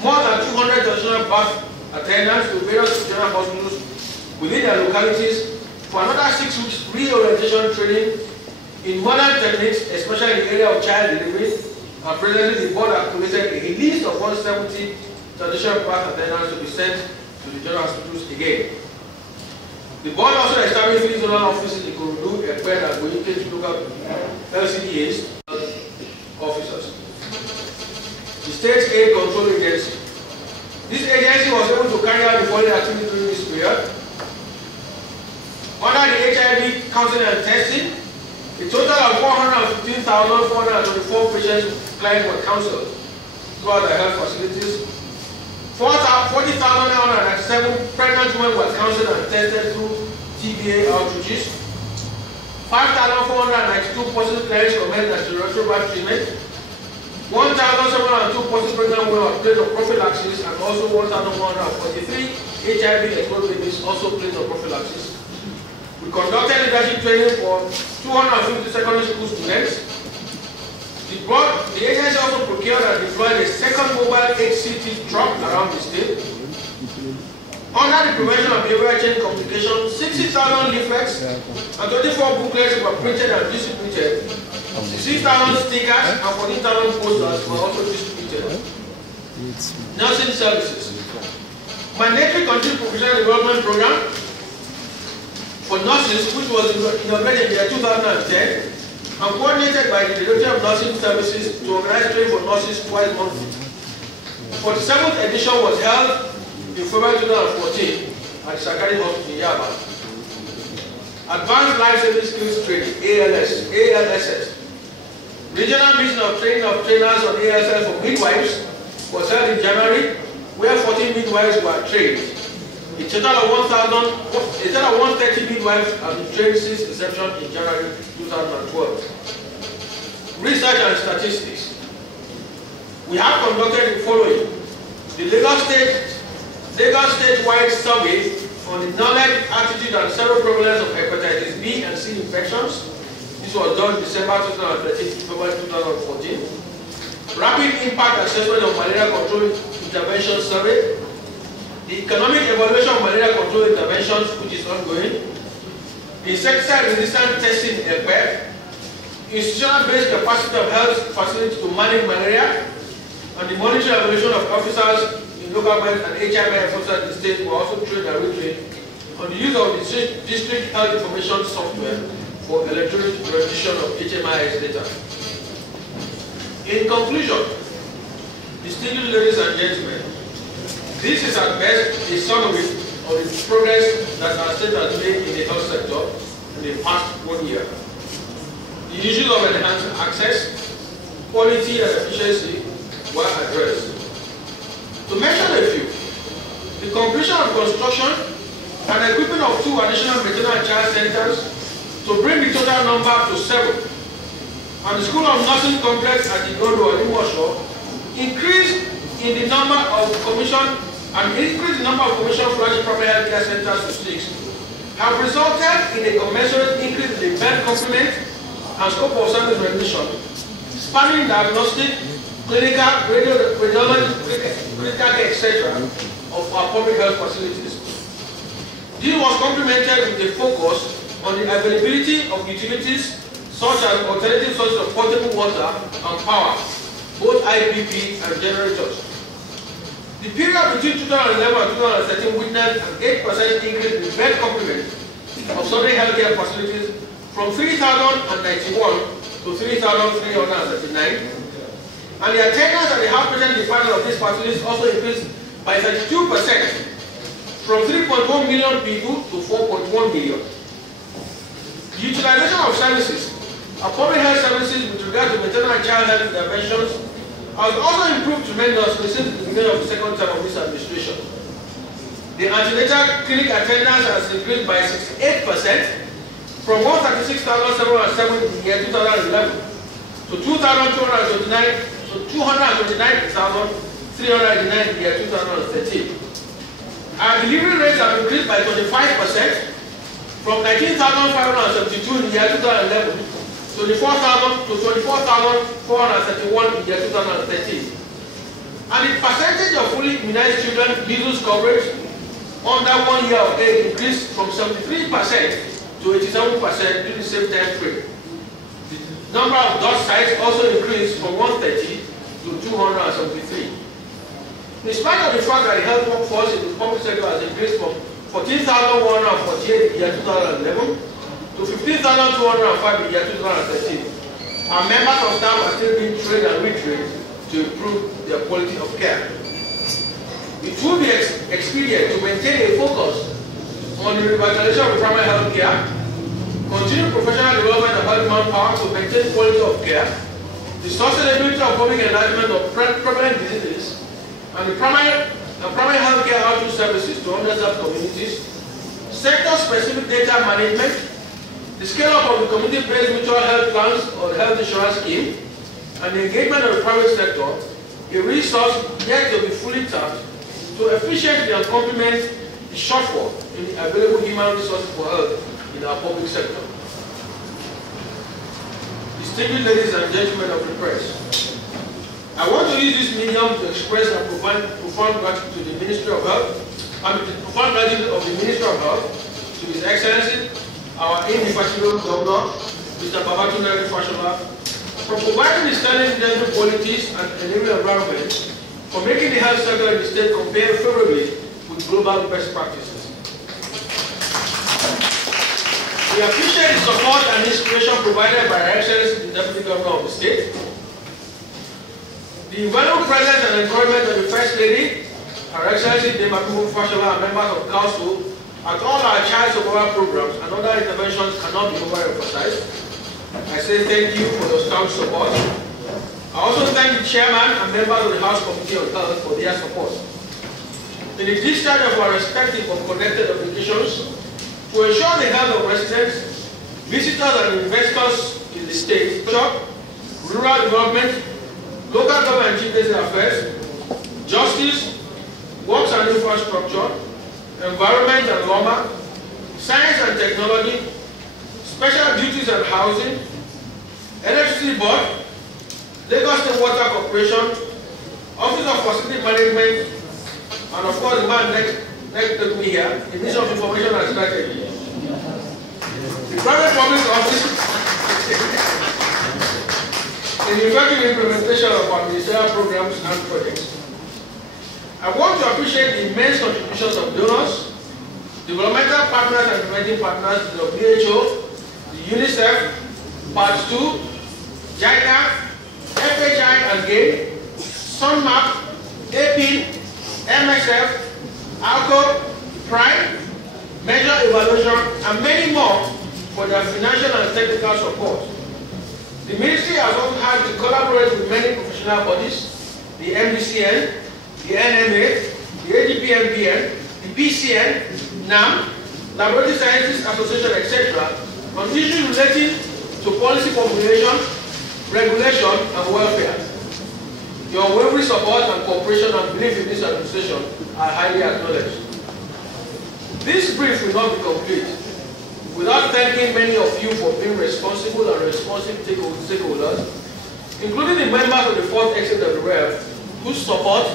more than 200 traditional birth attendants to various general hospitals within their localities for another 6 weeks reorientation training in modern techniques, especially in the area of child delivery. And presently, the board has created a list of 170 traditional birth attendants to be sent to the general hospitals again. The board also established 3 zonal offices in Kurudu, Ekpen, and Goyike local LCDAs officers. The State Aid Control Agency. This agency was able to carry out the following activities during this period. Under the HIV counseling and testing, a total of 415,424 patients clients were counseled throughout the health facilities. 40,997 pregnant women were counseled and tested through TBA outreaches. 5,492 positive clients commenced retroviral treatment. 1,702 positive pregnant women were placed on prophylaxis, and also 1,143 HIV exposed babies also placed on prophylaxis. We conducted leadership training for 250 secondary school students. The agency also procured and deployed a second mobile HCT truck around the state. Under the prevention of behavioral change communication, 60,000 leaflets and 24 booklets were printed and distributed. 6,000 stickers and 14,000 posters were also distributed. Nursing services. Mandatory continuous professional development program for nurses, which was inaugurated in the year 2010 and coordinated by the Director of Nursing Services to organize training for nurses twice monthly. 47th edition was held in February 2014 at the Sakari Hospital in Yaba. Advanced Life Saving Skills Training, ALSS. Regional meeting of training of trainers on ALSS for midwives was held in January, where 14 midwives were trained. A total of 130 midwives have been trained since inception in January 2012. Research and statistics. We have conducted the following. The Lagos statewide survey on the knowledge, attitude, and seroprevalence of hepatitis B and C infections. This was done December 2013 to February 2014. Rapid impact assessment of malaria control intervention survey. The economic evaluation of malaria control interventions, which is ongoing. The insecticide resistant testing in Ekpe. Institutional-based capacity of health facilities to manage malaria. And the monitoring evaluation of officers in local government and HIV officers in the state were also trained and retrained on the use of the district health information software for electronic rendition of HMIS data. In conclusion, distinguished ladies and gentlemen, this is at best a summary of the progress that our state has made in the health sector in the past 1 year. The issues of enhanced access, quality, and efficiency were addressed. To mention a few, the completion of construction and equipping of 2 additional maternal and child centers to bring the total number to 7, and the School of Nursing Complex at Igodo and Imosho increased in the number of commissioned flagship primary health care centers to 6, have resulted in a commensurate increase in the bed complement and scope of service rendition, spanning diagnostic, clinical, radiology, critical care, etc. of our public health facilities. This was complemented with a focus on the availability of utilities such as alternative sources of potable water and power, both IPP and generators. The period between 2011 and 2013 witnessed an 8% increase in bed complement of Southern healthcare facilities from 3,091 to 3,339, and the attendance at the outpatient department of these facilities also increased by 32%, from 3.1 million people to 4.1 million. The utilization of services, our public health services with regard to maternal and child health interventions, has also improved tremendously since the beginning of the second term of this administration. The antenatal clinic attendance has increased by 68%, from 136,707 in the year 2011 to 2,229,389 in the year 2013. Our delivery rates have increased by 25%, from 19,572 in the year 2011 to 24,431 in the year 2013. And the percentage of fully immunized children measles coverage under 1 year of age increased from 73% to 87% during the same time frame. The number of dot sites also increased from 130 to 273. In spite of the fact that the health workforce in the public sector has increased from 14,148 in the year 2011 to 15,205 in the year 2013, our members of staff are still being trained and retrained to improve their quality of care. It will be expedient to maintain a focus on the revitalization of primary health care, continue professional development of health manpower to maintain quality of care, the sustainability of public enlightenment of prevalent diseases, and the primary health care outreach services to underserved communities, sector-specific data management, the scale-up of the community-based mutual health plans or the health insurance scheme, and the engagement of the private sector, a resource yet to be fully tapped to efficiently and complement the shortfall in the available human resources for health in our public sector. Distinguished ladies and gentlemen of the press, I want to use this medium to express a profound gratitude to the Ministry of Health, and the profound gratitude of the Minister of Health to His Excellency, our indefatigable Governor, Mr. Babatunde Fashola, for providing the standing dental policies and enabling environment for making the health sector in the state compare favorably with global best practices. We appreciate the support and inspiration provided by Her Excellency, the Deputy Governor of the state. The invaluable presence and encouragement of the First Lady, Her Excellency Babatunde Fashola, and members of Council at all our child support programs and other interventions cannot be overemphasized. I say thank you for your strong support. I also thank the Chairman and members of the House Committee on Health for their support. In the discharge of our respective and connected obligations to ensure the health of residents, visitors and investors in the state, rural development, local government and chief basic affairs, justice, works and infrastructure, environment and law, science and technology, special duties and housing, electricity board, Lagos State Water Corporation, Office of Facility Management, and of course the man next to me here, the Ministry of Information and Strategy. The private public office in the effective implementation of our ministerial programs and projects. I want to appreciate the immense contributions of donors, developmental partners and implementing partners, the WHO, UNICEF, Part 2, JICA, FHI and GAIN, SUNMAP, APIN, MSF, ALCO, PRIME, Measure Evaluation, and many more for their financial and technical support. The Ministry has also had to collaborate with many professional bodies, the MDCN, the NMA, the ADPMBN, the BCN, NAM, Laboratory Sciences Association, etc., on issues relating to policy formulation, regulation, and welfare. Your unwavering support and cooperation and belief in this administration are highly acknowledged. This brief will not be complete without thanking many of you for being responsible and responsive stakeholders, including the members of the fourth exit of the REV, whose support,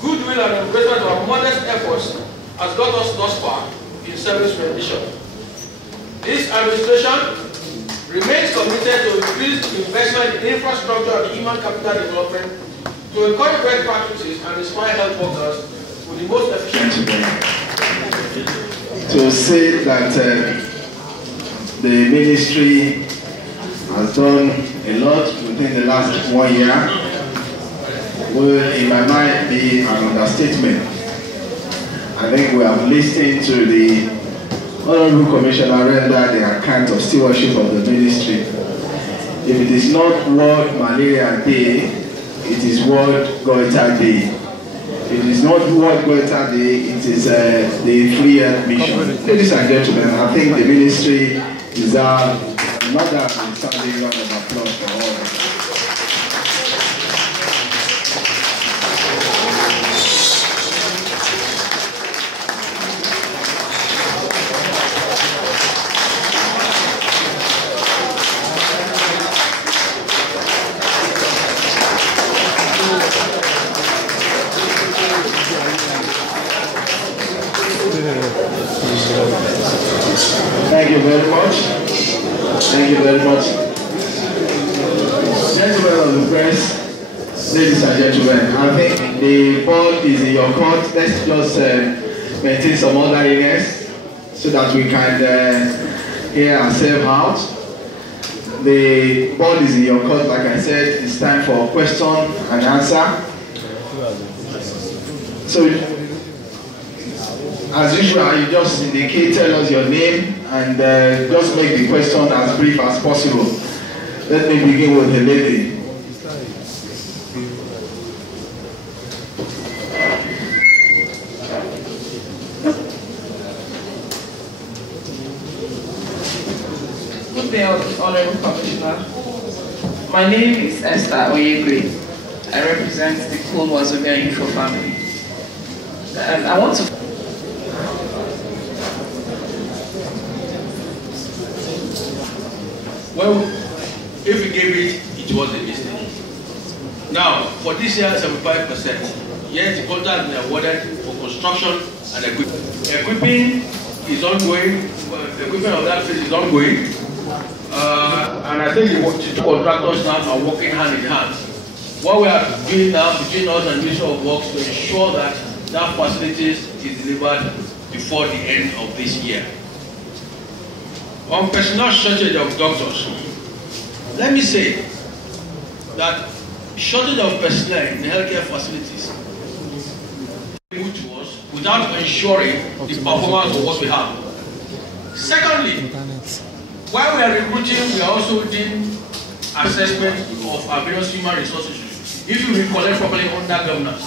goodwill, and embracement of our modest efforts has got us thus far in service rendition. This administration remains committed to increase investment in infrastructure and human capital development to encourage best practices and inspire health workers with the most efficient to say that the ministry has done a lot within the last 1 year will, in my mind, be an understatement. I think we have listened to the Honorable Commissioner render the account of stewardship of the ministry. If it is not World Malaria Day, it is World Goiter Day. If it is not World Goiter Day, it is the Free Health Mission. Ladies and gentlemen, I think the ministry deserves another standing round of applause for all of us. Thank you very much. Thank you very much. Gentlemen of the press, ladies and gentlemen, I think the ball is in your court. Let's just maintain some orderliness so that we can hear ourselves out. The ball is in your court, like I said. It's time for question and answer. So, as usual, you just indicate, tell us your name, and just make the question as brief as possible. Let me begin with the lady. Good day, Honorable Commissioner. My name is Esther Oyegre. I represent the Cool Wazobia Info family. And I want to... Well, if we gave it, it was a mistake. Now, for this year, 75%. Yes, the contract has been awarded for construction and equipment. Equipping is ongoing. Equipment of that phase is ongoing. And I think the two contractors now are working hand in hand. What we are doing now between us and Ministry of Works to ensure that that facilities is delivered before the end of this year. On personnel shortage of doctors, let me say that shortage of personnel in the healthcare facilities to us without ensuring the performance of what we have. Secondly, while we are recruiting, we are also doing assessment of our various human resources. If you recollect properly under governance,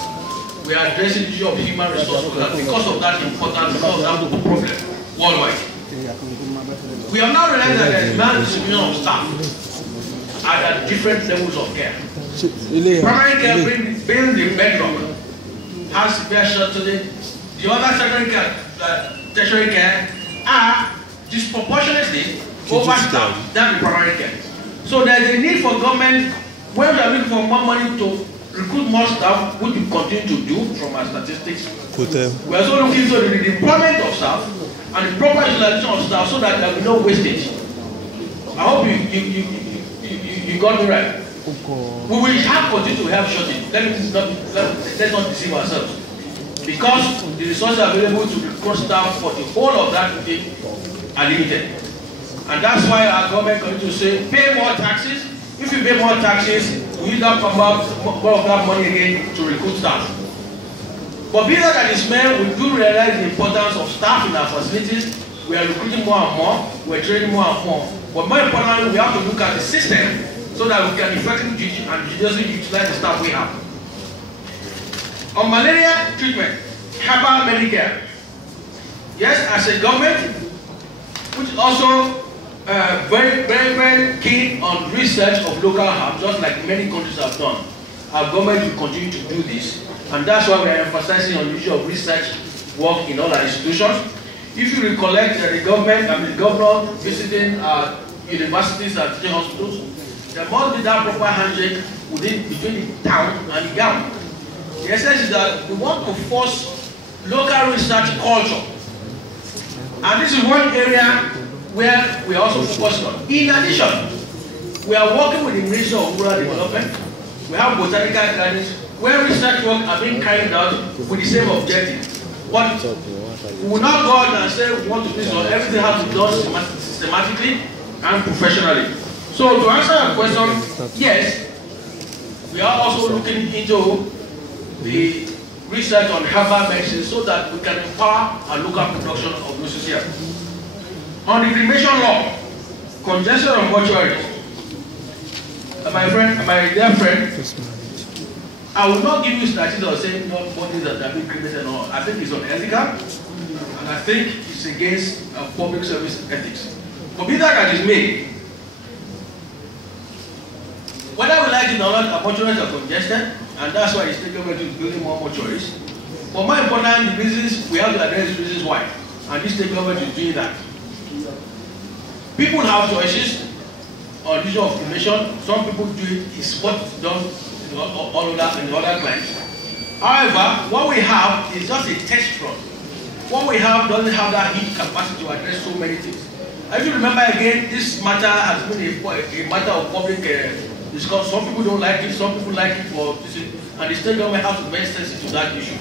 we are addressing the issue of human resources because of that importance, because of that problem worldwide. We have now realized that there is maldistribution of staff at different levels of care. Primary care being the bedrock has severe shortage. The other secondary care, tertiary care are disproportionately overstaffed than the primary care. So there is a need for government, when we are looking for more money to recruit more staff, which we continue to do from our statistics. We are also looking into the deployment of staff and the proper utilization of staff so that there will be no wastage. I hope you got me right. We will have continue to have shortage. Let's not deceive ourselves. Because the resources available to recruit staff for the whole of that thing are limited. And that's why our government continues to say, pay more taxes. If you pay more taxes, we use that more of that money again to recruit staff. But be that as may, we do realize the importance of staff in our facilities. We are recruiting more and more, we are training more and more. But more importantly, we have to look at the system so that we can effectively and judiciously utilize the staff we have. On malaria treatment, herbal Medicare. Yes, as a government, which is also very keen on research of local herbs, just like many countries have done. Our government will continue to do this, and that's why we are emphasizing on the issue of research work in all our institutions. If you recollect the governor visiting universities and teaching hospitals, there must be that proper handshake between the town and the government. The essence is that we want to force local research culture. And this is one area where we are also focused on. In addition, we are working with the Ministry of Rural Development. We have botanical gardens where research work are being carried out with the same objective. But we will not go out and say we want to do this, or everything has to be done systematically and professionally. So to answer your question, yes, we are also looking into the research on herbal medicine so that we can empower our local production of nurses here. On the cremation law, congestion of mortuaries. My dear friend, I will not give you statistics or say not bodies that have been cremated or not. I think it's unethical, and I think it's against public service ethics. But be that as it may, whether we like it or not, our mortuaries are congested, and that's why it's taken away to building more mortuaries. But more important, the reasons we have to address the reasons why, and this takeover is doing that. People have choices on the issue of cremation. Some people do it, is what's done all of that and the other clients. However, what we have is just a test run what we have doesn't have that heat capacity to address so many things. If you remember again, this matter has been a matter of public discussion. Some people don't like it, some people like it for this, and the state government has to be very sensitive to that issue.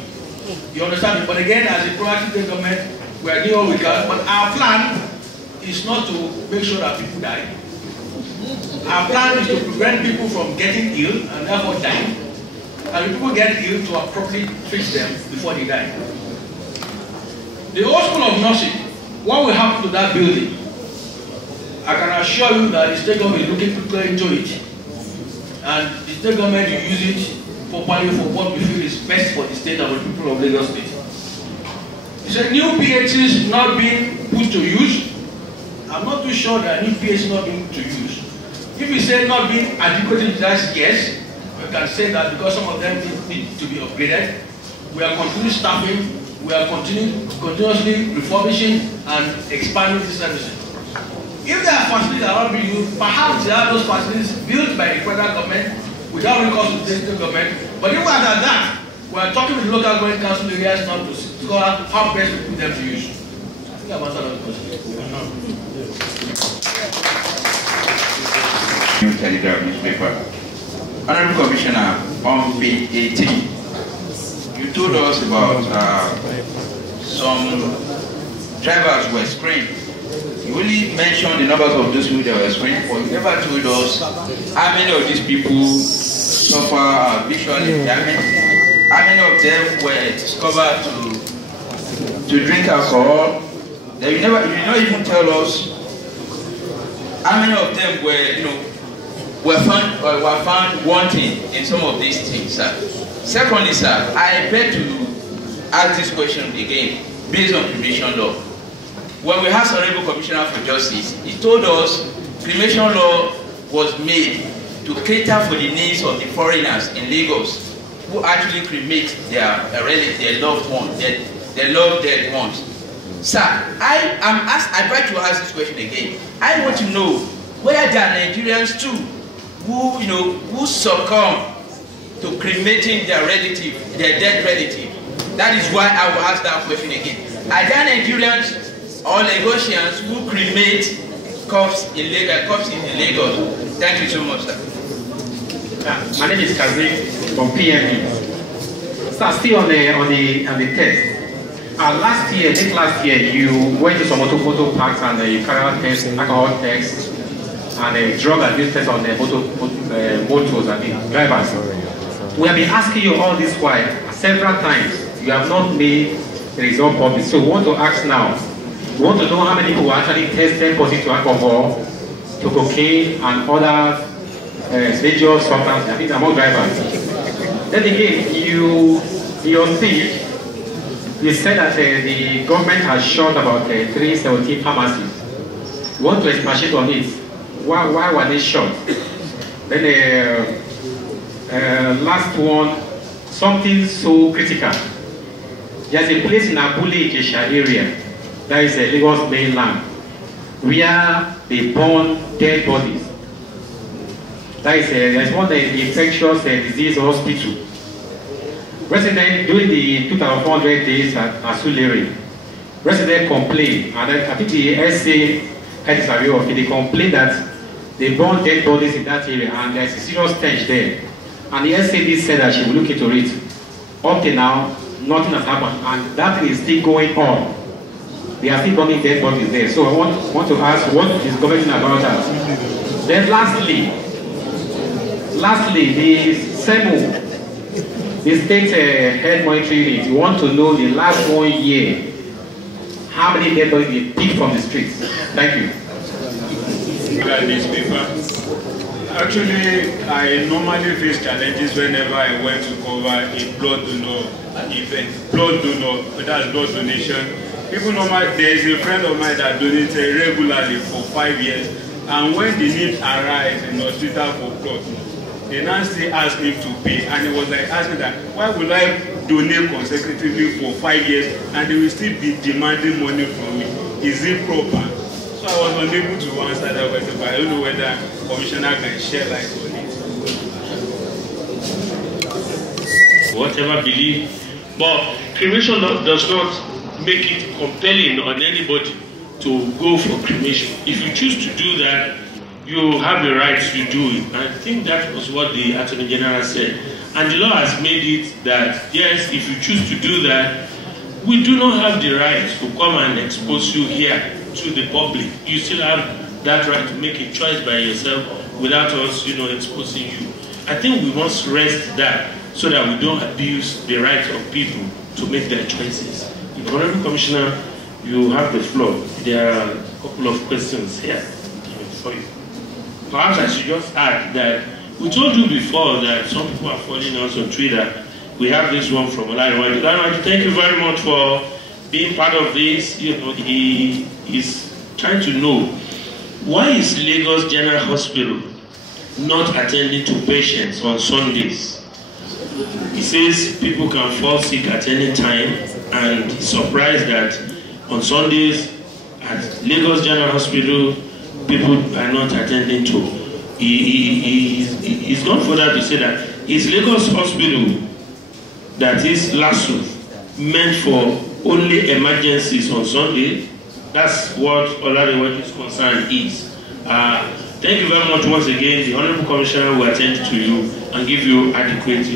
You understand me? But again, as a proactive state government, we are doing all we can. But our plan is not to make sure that people die. Our plan is to prevent people from getting ill and therefore dying. And if people get ill, to appropriately treat them before they die. The old school of nursing, what will happen to that building? I can assure you that the state government is looking quickly into it. And the state government will use it properly for what we feel is best for the state and for the people of Lagos State. You said new PHCs not being put to use. I'm not too sure that new PHCs not being put to use. If you say not being adequately utilized, yes, we can say that because some of them need to be upgraded. We are continuing staffing, we are continuously refurbishing and expanding these services. If there are facilities that are not being used, perhaps there are those facilities built by the federal government without recourse to the state government. But even at that, we are talking with the local government council areas now to discover how best to put them to use. I think I've answered all the questions. New Telegraph newspaper. Honorable Commissioner, on page 18, you told us about some drivers were screened. You only mentioned the numbers of those people that were screened, but you never told us how many of these people suffer visual impairment, how many of them were discovered to drink alcohol. Then you did not even tell us how many of them were found wanting in some of these things, sir. Secondly, sir, I beg to ask this question again based on cremation law. When we asked Honorable Commissioner for Justice, he told us cremation law was made to cater for the needs of the foreigners in Lagos who actually cremate their loved ones, their loved dead ones. Sir, I beg to ask this question again. I want to know whether there are Nigerians too who succumb to cremating their relative, their dead relative. That is why I will ask that question again. Are there Nigerians or Lagosians who cremate corpses in Lagos? Thank you so much, sir. My name is Kazim from PME. So still on the test. Late last year, you went to some motor parks and you carried out tests, alcohol tests, and drug abuse tests on the motors and drivers. We have been asking you all this while several times. You have not made the result public. So we want to ask now. We want to know how many people actually tested positive to alcohol, to cocaine, and other major substances, I think, among drivers. Then again, in your speech, you said that the government has shut about 317 pharmacies. We want to expatiate on it. Why were they shut? Then last one, something so critical. There's a place in Abule Ijesha area, that is Lagos mainland, where they burn dead bodies. That is there's one infectious disease hospital. Resident during the 2,400 days at Asulere, resident complained, and I think the SA had this review of it. They complained that they burn dead bodies in that area, and there's a serious stench there. And the SAD said that she will look into it. Up till now, nothing has happened, and that is still going on. They are still burning dead bodies there. So I want to ask, what is government about that? Then lastly, the SEMO, the state health monitoring unit, you want to know the last 1 year, how many dead bodies they picked from the streets. Thank you. Actually, I normally face challenges whenever I went to cover a blood donor event. Blood donor, that's blood donation. People normally, there is a friend of mine that donated regularly for 5 years, and when the need arise in the hospital for blood, they now still ask him to pay, and he was like asking that, why would I donate consecutively for 5 years and they will still be demanding money from me? Is it proper? So I was unable to answer that question, but I don't know whether Commissioner can share light on it. Whatever belief, but cremation does not make it compelling on anybody to go for cremation. If you choose to do that, you have the right to do it. And I think that was what the Attorney General said. And the law has made it that, yes, if you choose to do that, we do not have the right to come and expose you here to the public. You still have that right to make a choice by yourself without us, exposing you. I think we must rest that so that we don't abuse the right of people to make their choices. The Honorable Commissioner, you have the floor. There are a couple of questions here for you. Perhaps I should just add that we told you before that some people are following us on Twitter. We have this one from Olaiwaju. Olaiwaju, thank you very much for being part of this. He is trying to know, why is Lagos General Hospital not attending to patients on Sundays? He says people can fall sick at any time, and he's surprised that on Sundays at Lagos General Hospital, people are not attending to. He's gone further to say that is Lagos Hospital, that is LASU, meant for only emergencies on Sunday? That's what Oladewaju's concern is. Thank you very much once again. The Honorable Commissioner will attend to you and give you adequate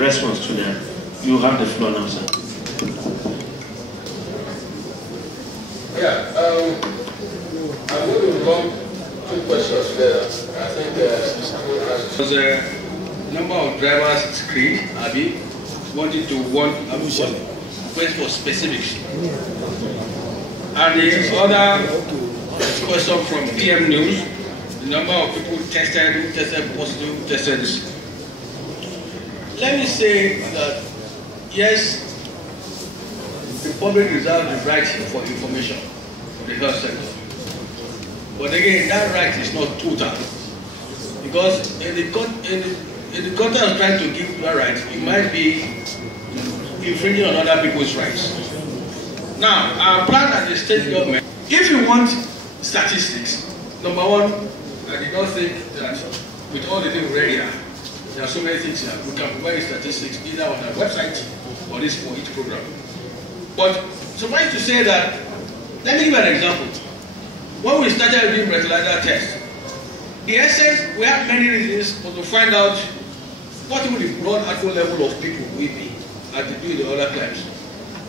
response to that. You have the floor now, sir. Yeah, I'm going to lump two questions there. I think there's a number of drivers screened, Abi, wanted to wait for specifics. And the other question from PM News, the number of people tested, positive, tested. Let me say that, yes, the public reserves the right for information for the health sector. But again, that right is not total. Because in the context of trying to give that right, it might be infringing on other people's rights. Now, our plan at the state government, if you want statistics, number one, I did not think that with all the things ready here, there are so many things here. We can provide statistics either on our website or this for each program. But suffice to say that, let me give an example. When we started doing fertilizer tests, in essence, we had many reasons to find out what would the broad actual level of people will be at the doing the other claims.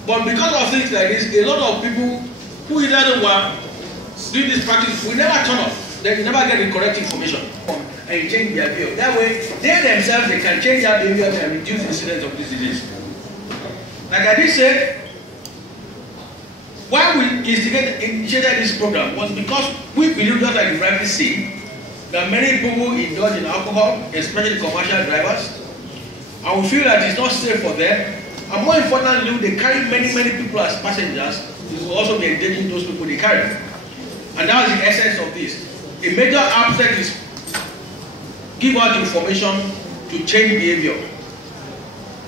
But because of things like this, a lot of people who either were doing this practice will never turn up. They will never get the correct information and change their behavior. That way, they themselves they can change their behavior and reduce the incidence of this disease. Like I did say, why we initiated this program was because we believe, just like you rightly say, that many people indulge in alcohol, especially commercial drivers, and we feel that it's not safe for them. And more importantly, they carry many people as passengers. They will also be engaging those people they carry. And that was the essence of this. A major aspect is give out information to change behavior.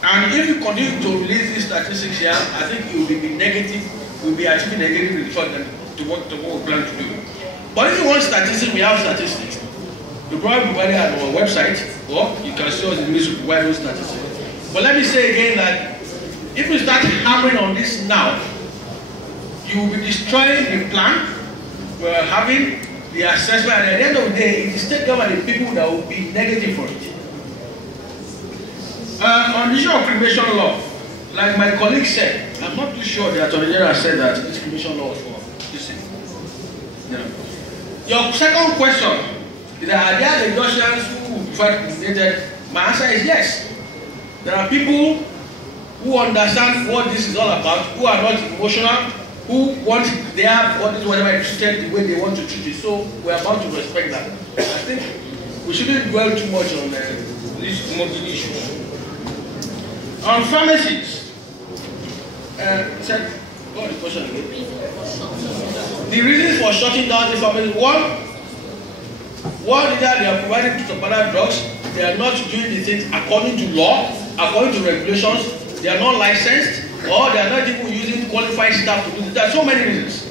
And if you continue to release these statistics here, I think it will be negative. We'll be achieving negative result to what we plan to do. But if you want statistics, we have statistics. You probably provide it at our website, or you can see us in the midst of provide those statistics. But let me say again that if we start hammering on this now, you will be destroying the plan we're having, the assessment, and at the end of the day, it's the state government, the people that will be negative for it. On the issue of cremation law, like my colleague said, I'm not too sure the Attorney General said that this cremation law was for this thing. Your second question is that are there Lagosians who prefer cremated? My answer is yes. There are people who understand what this is all about, who are not emotional, who want their bodies, whatever, treated the way they want to treat it. So we're about to respect that. I think we shouldn't dwell too much on these commodity issues. On pharmacies, what the question again? The reasons for shutting down the pharmacies, one is that they are providing other drugs, they are not doing the things according to law, according to regulations, they are not licensed, or they are not even using qualified staff to do this. There are so many reasons.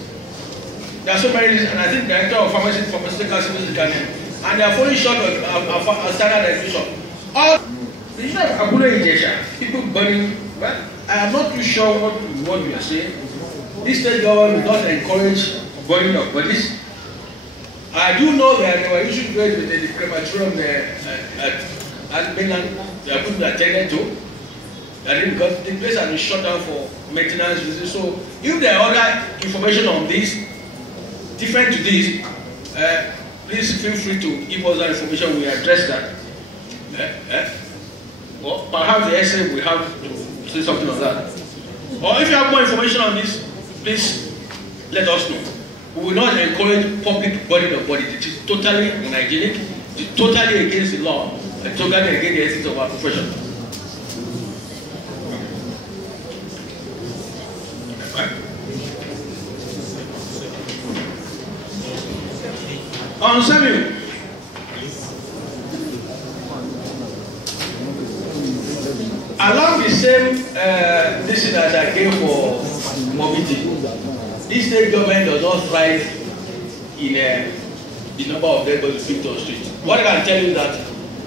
And I think the director of pharmaceutical services can help. And they are falling short of standard regulation. All the issue of Abula injection, people burning, well, I am not too sure what you are saying. this state government will not encourage burning of bodies. I do know that there were issues with the crematorium at mainland that couldn't attend to. Because the place has been shut down for maintenance reasons. So if there are other information on this, different to this, please feel free to give us that information. We address that. Or perhaps the essay will have to say something on that. Or if you have more information on this, please let us know. We will not encourage public burning of bodies. It is totally unhygienic. It is totally against the law and totally against the ethics of our profession. On Samuel, along the same listen as I gave for mobility, this state government does not thrive in the number of dead bodies picked on street. What I can tell you is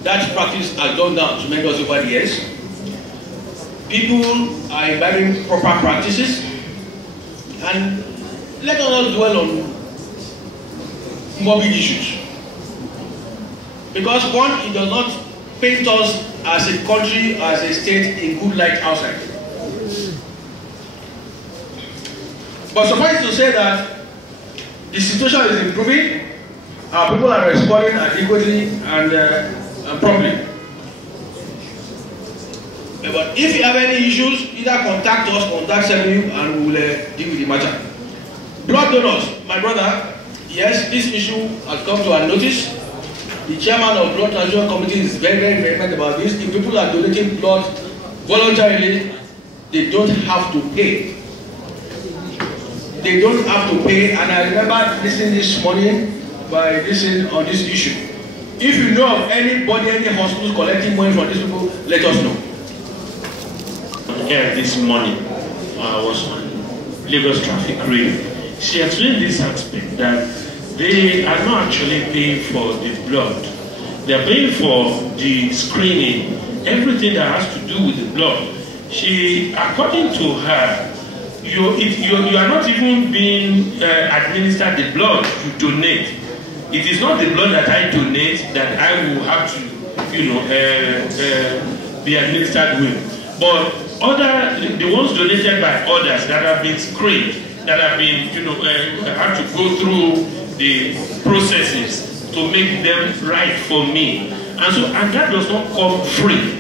that practice has gone down tremendously over the years. People are imbibing proper practices, and let us not dwell on morbid issues. Because one, it does not paint us as a country, as a state in good light outside. But suffice to say that the situation is improving, our people are responding adequately and properly. But if you have any issues, either contact us, contact Samuel, and we will deal with the matter. Blood donors, my brother, yes, this issue has come to our notice. The chairman of Blood Transfusion Committee is very, very vehement about this. If people are donating blood voluntarily, they don't have to pay. They don't have to pay, and I remember listening this morning by listening on this issue. If you know of anybody, any hospitals collecting money from these people, let us know. Here this morning, I was on Lagos Traffic Radio. She explained this aspect that they are not actually paying for the blood. They are paying for the screening, everything that has to do with the blood. She, according to her, you are not even being administered the blood you donate. It is not the blood that I donate that I will have to, be administered with. But the ones donated by others that have been screened, that have been, have to go through the processes to make them right for me. And that does not come free.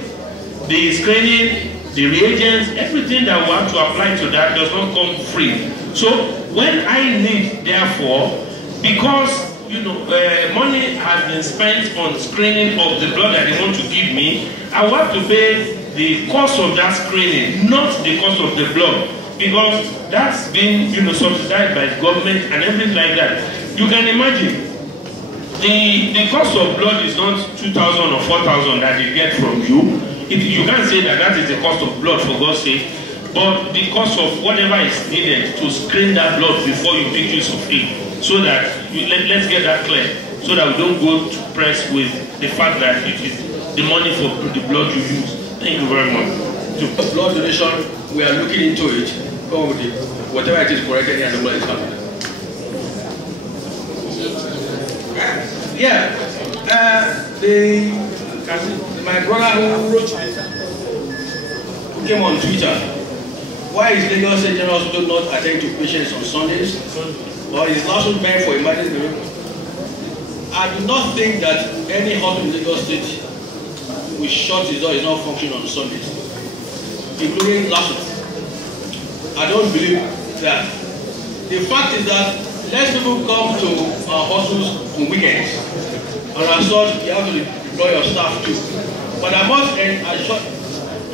The screening, the reagents, everything that we have to apply to that does not come free. So when I need, therefore, because money has been spent on screening of the blood that they want to give me, I will have to pay the cost of that screening, not the cost of the blood, because that's been subsidized by the government and everything like that. You can imagine the cost of blood is not 2,000 or 4,000 that they get from you. You can't say that is the cost of blood, for God's sake, but the cost of whatever is needed to screen that blood before you make use of it, so that let's get that clear, so that we don't go to press with the fact that it is the money for the blood you use. Thank you very much. Blood donation, we are looking into it. Whatever it is, correct, any animal is coming. Yeah, my brother who wrote, who came on Twitter, why is Lagos State General Hospital not attend to patients on Sundays? Or is lawsuit meant for emergency? I do not think that any hospital in Lagos State will shut its door, is not functioning on Sundays, including lawsuit. I don't believe that. The fact is that less people come to our hospitals on weekends, and as such, you have to deploy your staff too. But I must assure,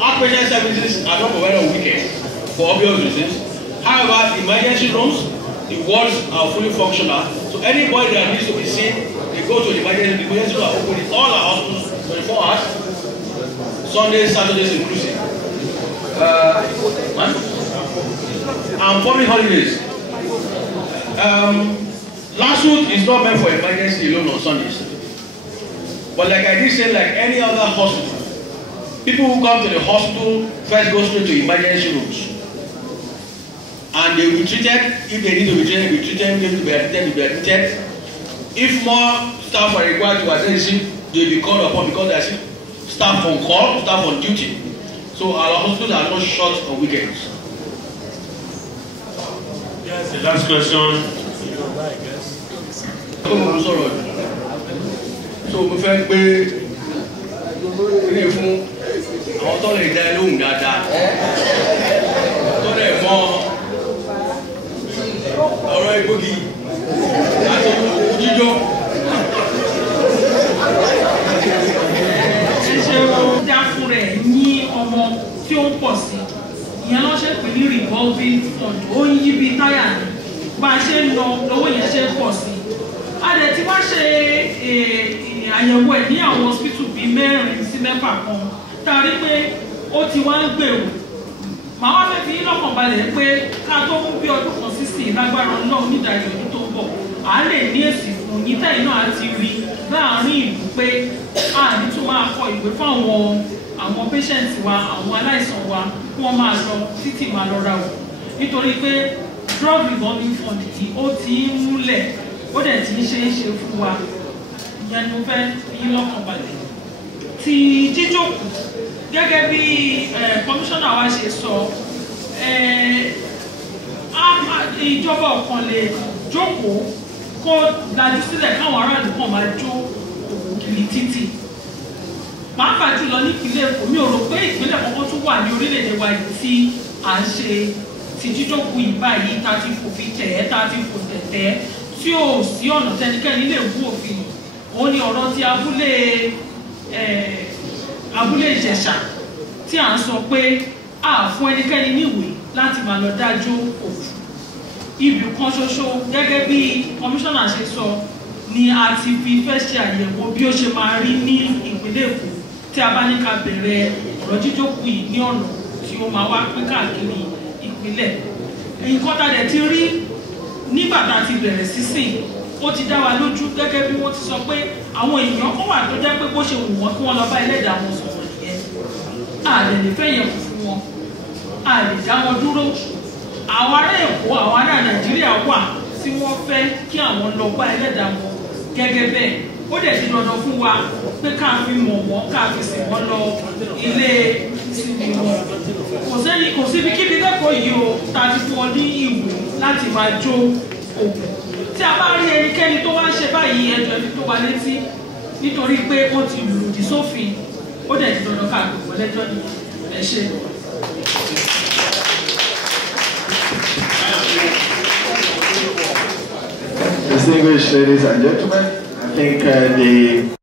outpatient services are not provided on weekends for obvious reasons. However, the emergency rooms, the wards are fully functional. So anybody that needs to be seen, they go to the emergency rooms are open in all our hospitals 24 hours, Sundays, Saturdays inclusive. And public holidays. Lawsuit is not meant for emergency alone on Sundays. But like I did say, like any other hospital, people who come to the hospital first go straight to emergency rooms. and they will be treated. If they need to be treated, they will be treated. If they need to be admitted, they will be admitted. If more staff are required to attend the shift, they will be called upon because there are staff on call, staff on duty. So our hospitals are not short on weekends. Yes, the last question. So mo fẹ́ gbé ilé fún àwọn tó lè dá ẹ lóhùn dáadáa tó lè mọ ọ̀rọ̀ egbògi àti jíjọ. ṣe ó dá fún rẹ̀ ní ọmọ tí ó ń pọ̀ sí ìyẹn ló ṣe pè ní revolving fund ó ń yí bí táyà ní bá a ṣe ń lọ lọ́wọ́ yẹn ṣe ń pọ̀ sí a dẹ̀ ti wá ṣe àyẹ̀wò ẹ̀ ní àwọn hospital bíi 4 sí 6 kan tá a rí pé ó ti wá ń gbèrò màá wá fẹ́ fi yín lọ́kàn balẹ̀ pé ká tó mú bí ọdún kan sísìn lágbára náà onídàájọ́ ọdún tó ń bọ̀ à lè ní èsì fún yín tẹ́yìn náà ti rí láàárín ìlú pé a ní tún máa kọ ìwé fún àwọn patient wa àwọn aláìsàn wa kí wọ́n máa lọ títì máa lọ ra wò nítorí pé drug revolving fund yìí ó ti ń múlẹ̀ ó dẹ̀ ti ń ṣe é ṣe fún wa ìyẹn ni mo fẹ́ fi yín lọ́kàn balẹ̀. ti jíjókòó gẹ́gẹ́ bí kọmíṣánná wa ṣe sọ ìjọba ọ̀kan lè jókòó kó dájú sílẹ̀ káwọn aráàlú kan máa jó òkìlì títì pàápàá jùlọ nípínlẹ̀ Èkó mi ò rò pé ìpínlẹ̀ kankan tún wà ní orílẹ̀-èdè wa yìí tí à ń ṣe ti jíjókòó yìí báyìí tá a ti fòfin tẹ̀ ẹ́ tá a ti fò tẹ̀tẹ̀ tí ò sí ọ̀nà tẹnikẹ́ni lè wú òfin òun ni ọ̀rọ̀ ti abúlé Ìjẹ̀ṣà tí à ń sọ pé a fún ẹnikẹ́ni níwèé láti máa lọ dájọ́ òfin ibì kan ṣoṣo gẹ́gẹ́ bí kọmíṣánná ṣe sọ ni a ti fi fẹ́ ṣe àyẹ̀wò bí ó ṣe máa rí ní ìpínlẹ̀ Èkó tí a bá ní ká bẹ̀rẹ̀ ọ̀rọ̀ jíjókòó yìí ní ọ̀nà tí ó máa wá pín káàkiri ìpínlẹ̀. nǹkan tá a dẹ̀ ti rí nígbà tá a ti bẹ̀rẹ̀ sísìn ó ti dá wa lójú gẹ́gẹ́ bí wọ́n ti sọ pé àwọn èèyàn kan wà tó jẹ́ pé bó ṣe wù wọ́n kí wọ́n lọ bá ẹlẹ́dàá wọn sọ̀rọ̀ nìyẹn a lè lè fẹ́ yẹn fún wọn a lè dá wọn dúró àwọn ará Èkó àwọn ará Nàìjíríà wà tí wọ́n fẹ́ kí àwọn lọ bá ẹlẹ́dàá wọn gẹ́gẹ́ bẹ́ẹ̀ ó dẹ̀ ti dandan fún wa pé ká fi mọ̀ wọ́n ká fi sìn wọ́n lọ ilé ìsinmi wọn kò síbi kíbi lẹ́kọ̀ọ́ yìí o ta ti fún ọ ní ìwé láti máa jó òògùn tí a bá rí ẹnikẹ́ni tó wá ń ṣe báyìí ẹjọ́ ẹni tó wà létí nítorí pé ó ti lòdì sófin ó dẹ̀ ti dandan ká gbogbo lẹ́jọ́ ní ẹ ṣe. Distinguished ladies and gentlemen, I think the